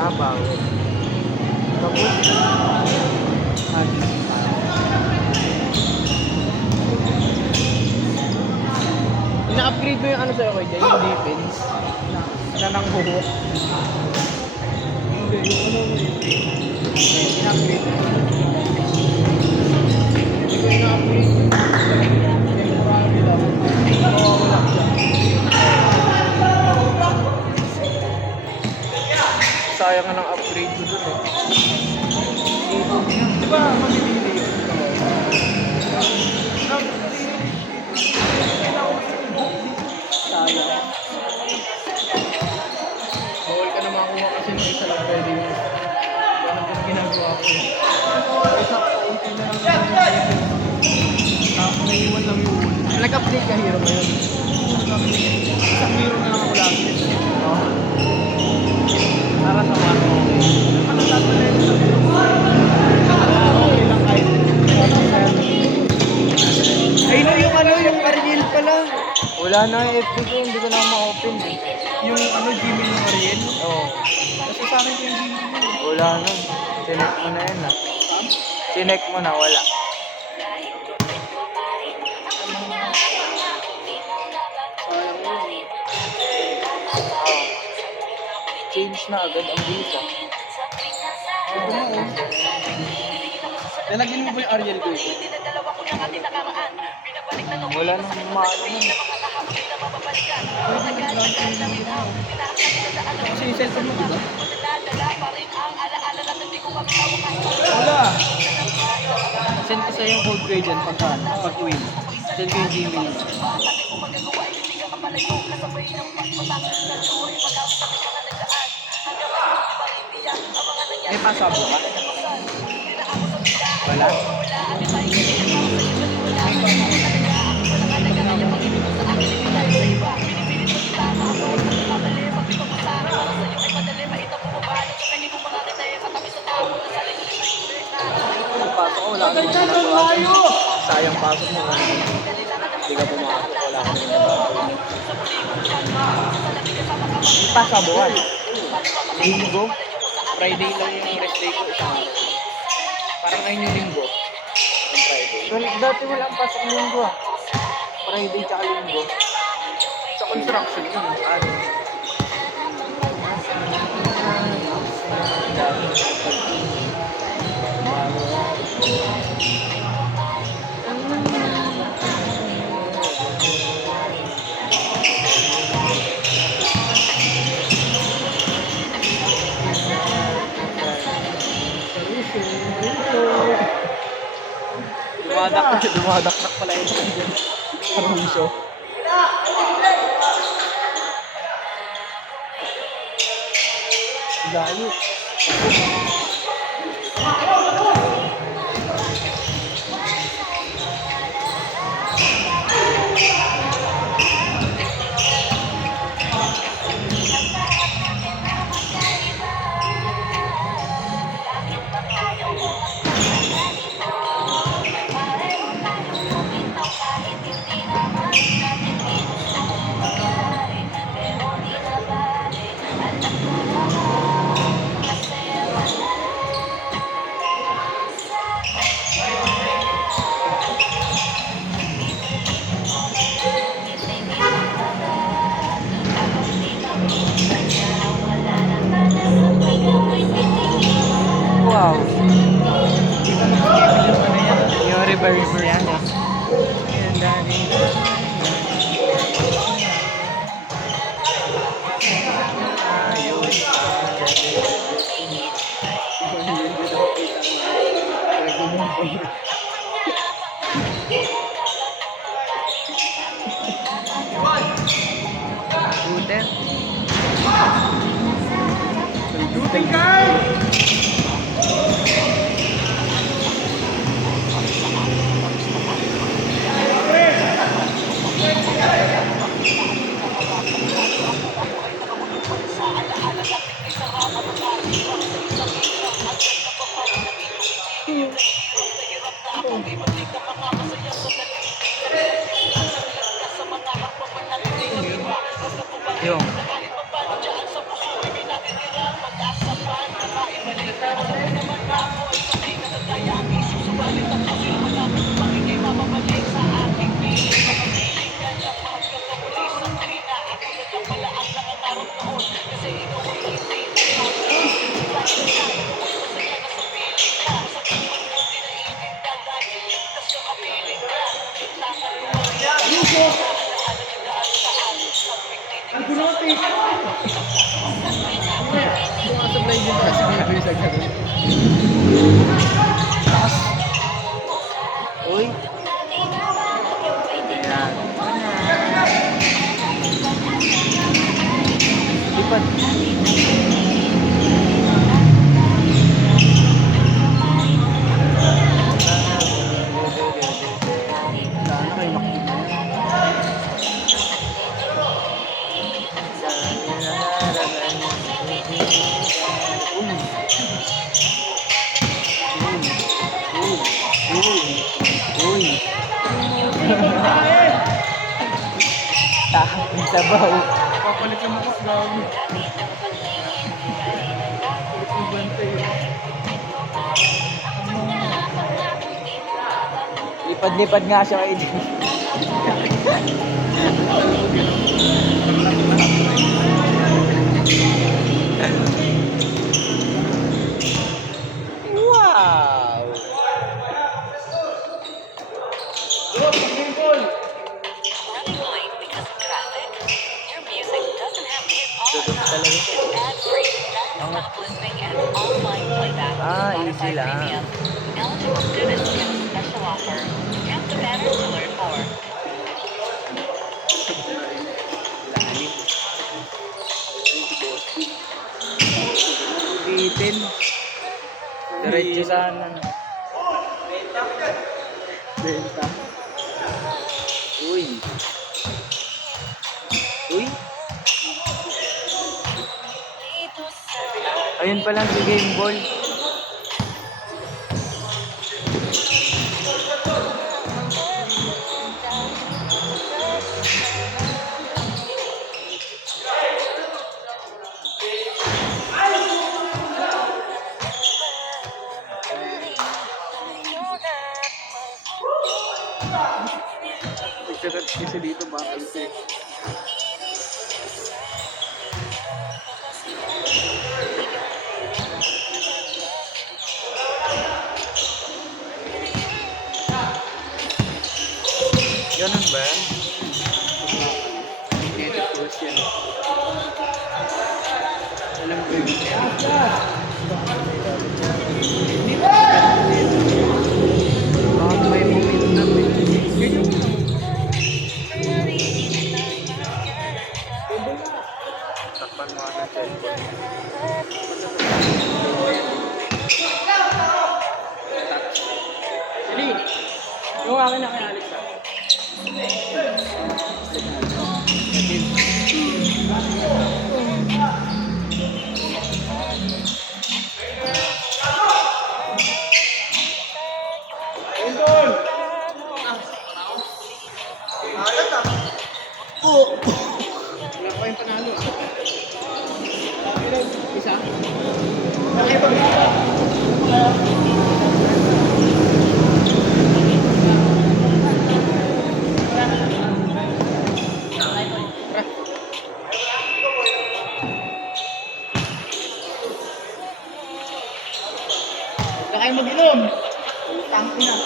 Ah, bawal. Tapos, Ina-upgrade mo yung ano sa'yo, Kuya Jay, yung defense. Na nang buhok. Hindi, yung ano mo yun. Ina-upgrade mo. Hindi ko ina-upgrade. Temporary lang. Mawawala siya. Sayang nga ng upgrade ko dun eh. Di ba, mamimili yun? Sayang. Bawal ka na makuha kasi ng isa lang pwede yun. Ano yung ginagawa ko yun? Isa pa, unti na lang naman yung defense. Tapos naiwan lang yung wood. Nag-upgrade ka hero ngayon. Isang hero na lang ako lagi. Oo. Para sa one okay. Ano tatalent sa hero? Okay lang kahit. Ay, no, yung ano, yung Ariel pala. wala na yung FB ko, hindi ko na ma-open eh. Yung ano, Gmail ng Ariel. Oo. Kasi sa akin yung Gmail mo. Wala na. Sinek mo na yun ah. Sinek mo na, wala. Oo. Change na agad ang visa. Lalagyan mo ba yung Ariel ko? Wala nang maano nun. Kasi yung cellphone mo, diba? Wala. Send ko sa'yo yung code ko dyan pag-win. Send ko yung Gmail. May pasabo ka? Wala? Pasok ko, wala ka naman ginagawa. Sayang pasok mo. Hindi ka pumasok, wala ka naman ginagawa. Pasabuhan. Linggo. Friday lang yung rest day ko. Parang ngayon yung linggo. Yung Friday. Well, dati wala ang pasok linggo ah. Friday tsaka linggo. Sa construction yun. Ano? Dumadakdak pala yun. Caruso. Layo. Wow. Yung reverse yan ah. Scooter. Shooting guard! Yung. Ang gunote! Sumasablay din kasi may boy sa gano'n. Uy. Ayan. Lipat. Wala na kayo makikita yan. Tahapin sa baw. Papalit lang ako, gabi. Lipad-lipad nga siya kay Jim. Wow! Running late because of traffic? Your music doesn't have to hit pause. Tutok talaga siya. It's ad-free, non-stop listening, and offline playback with Ah, Spotify easy lang. Premium. Eligible students get a special offer. Tap the banner to learn more. Ulitin. Diretso sana. Benta. Uy. Uy. Ayun pa lang si Game Ball. Nagkakat kasi dito bakal siya. Ganun ba? Dito course yan. Alam ko yun. May momentum eh. Ganyan mo. Takpan mo ang cellphone. Dali. Yung akin na kay Alex ah. Wala pa kayong panalo. Ilan? Isa? Nakipag-isa. Wala kayong mag-inom. Utang ina.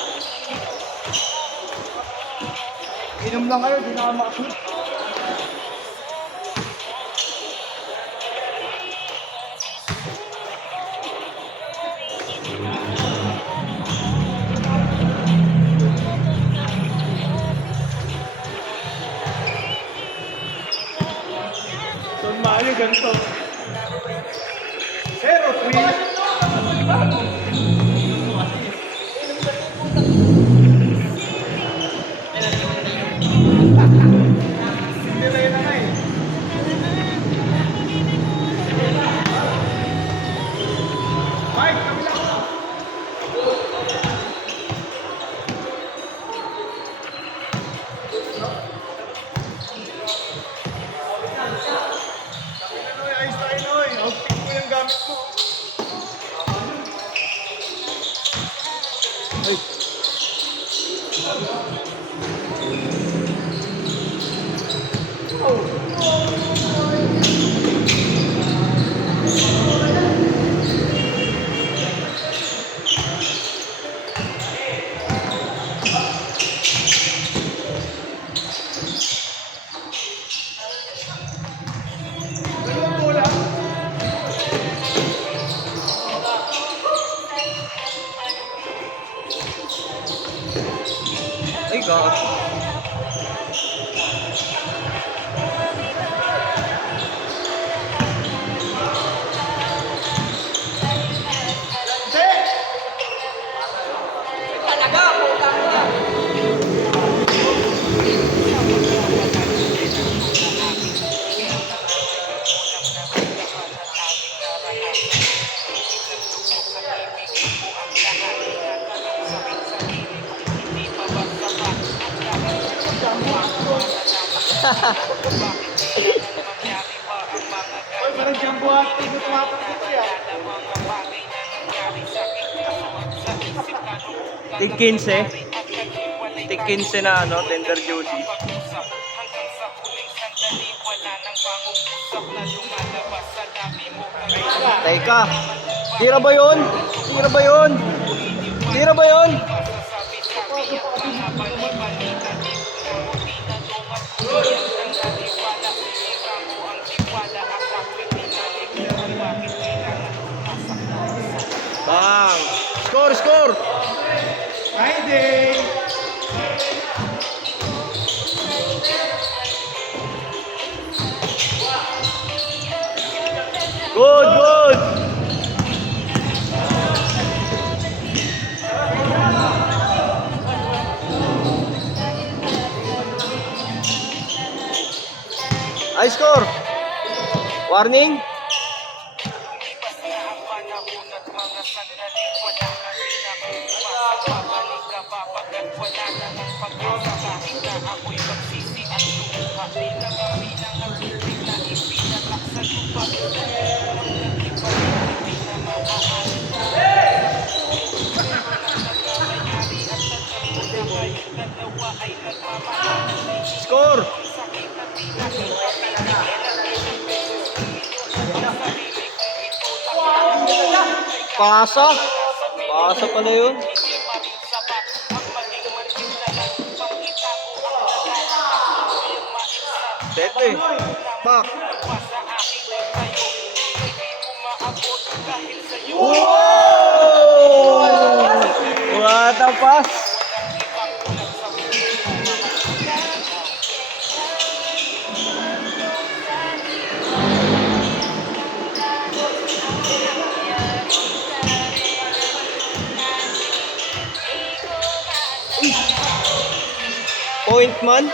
Inom lang kayo, di na kayo makasunod. Don Mario, ganito. 0-3. Nilay na nga eh. Mike, kabila ko. gamit mo. Dalawang bola. Ay, God. Oy, parang jumbo ate mo tumatakbo ko yan. Tig 15. Tig 15 na ano, tender juicy. Teka. Tira ba yun? Tira ba yun? Tira ba yun? Bang! Score, score! Friday! Good, good! High score! Warning! Score! Pasa? Pasa pala yun. Sete. Pak. Wow! What a pass! Point man.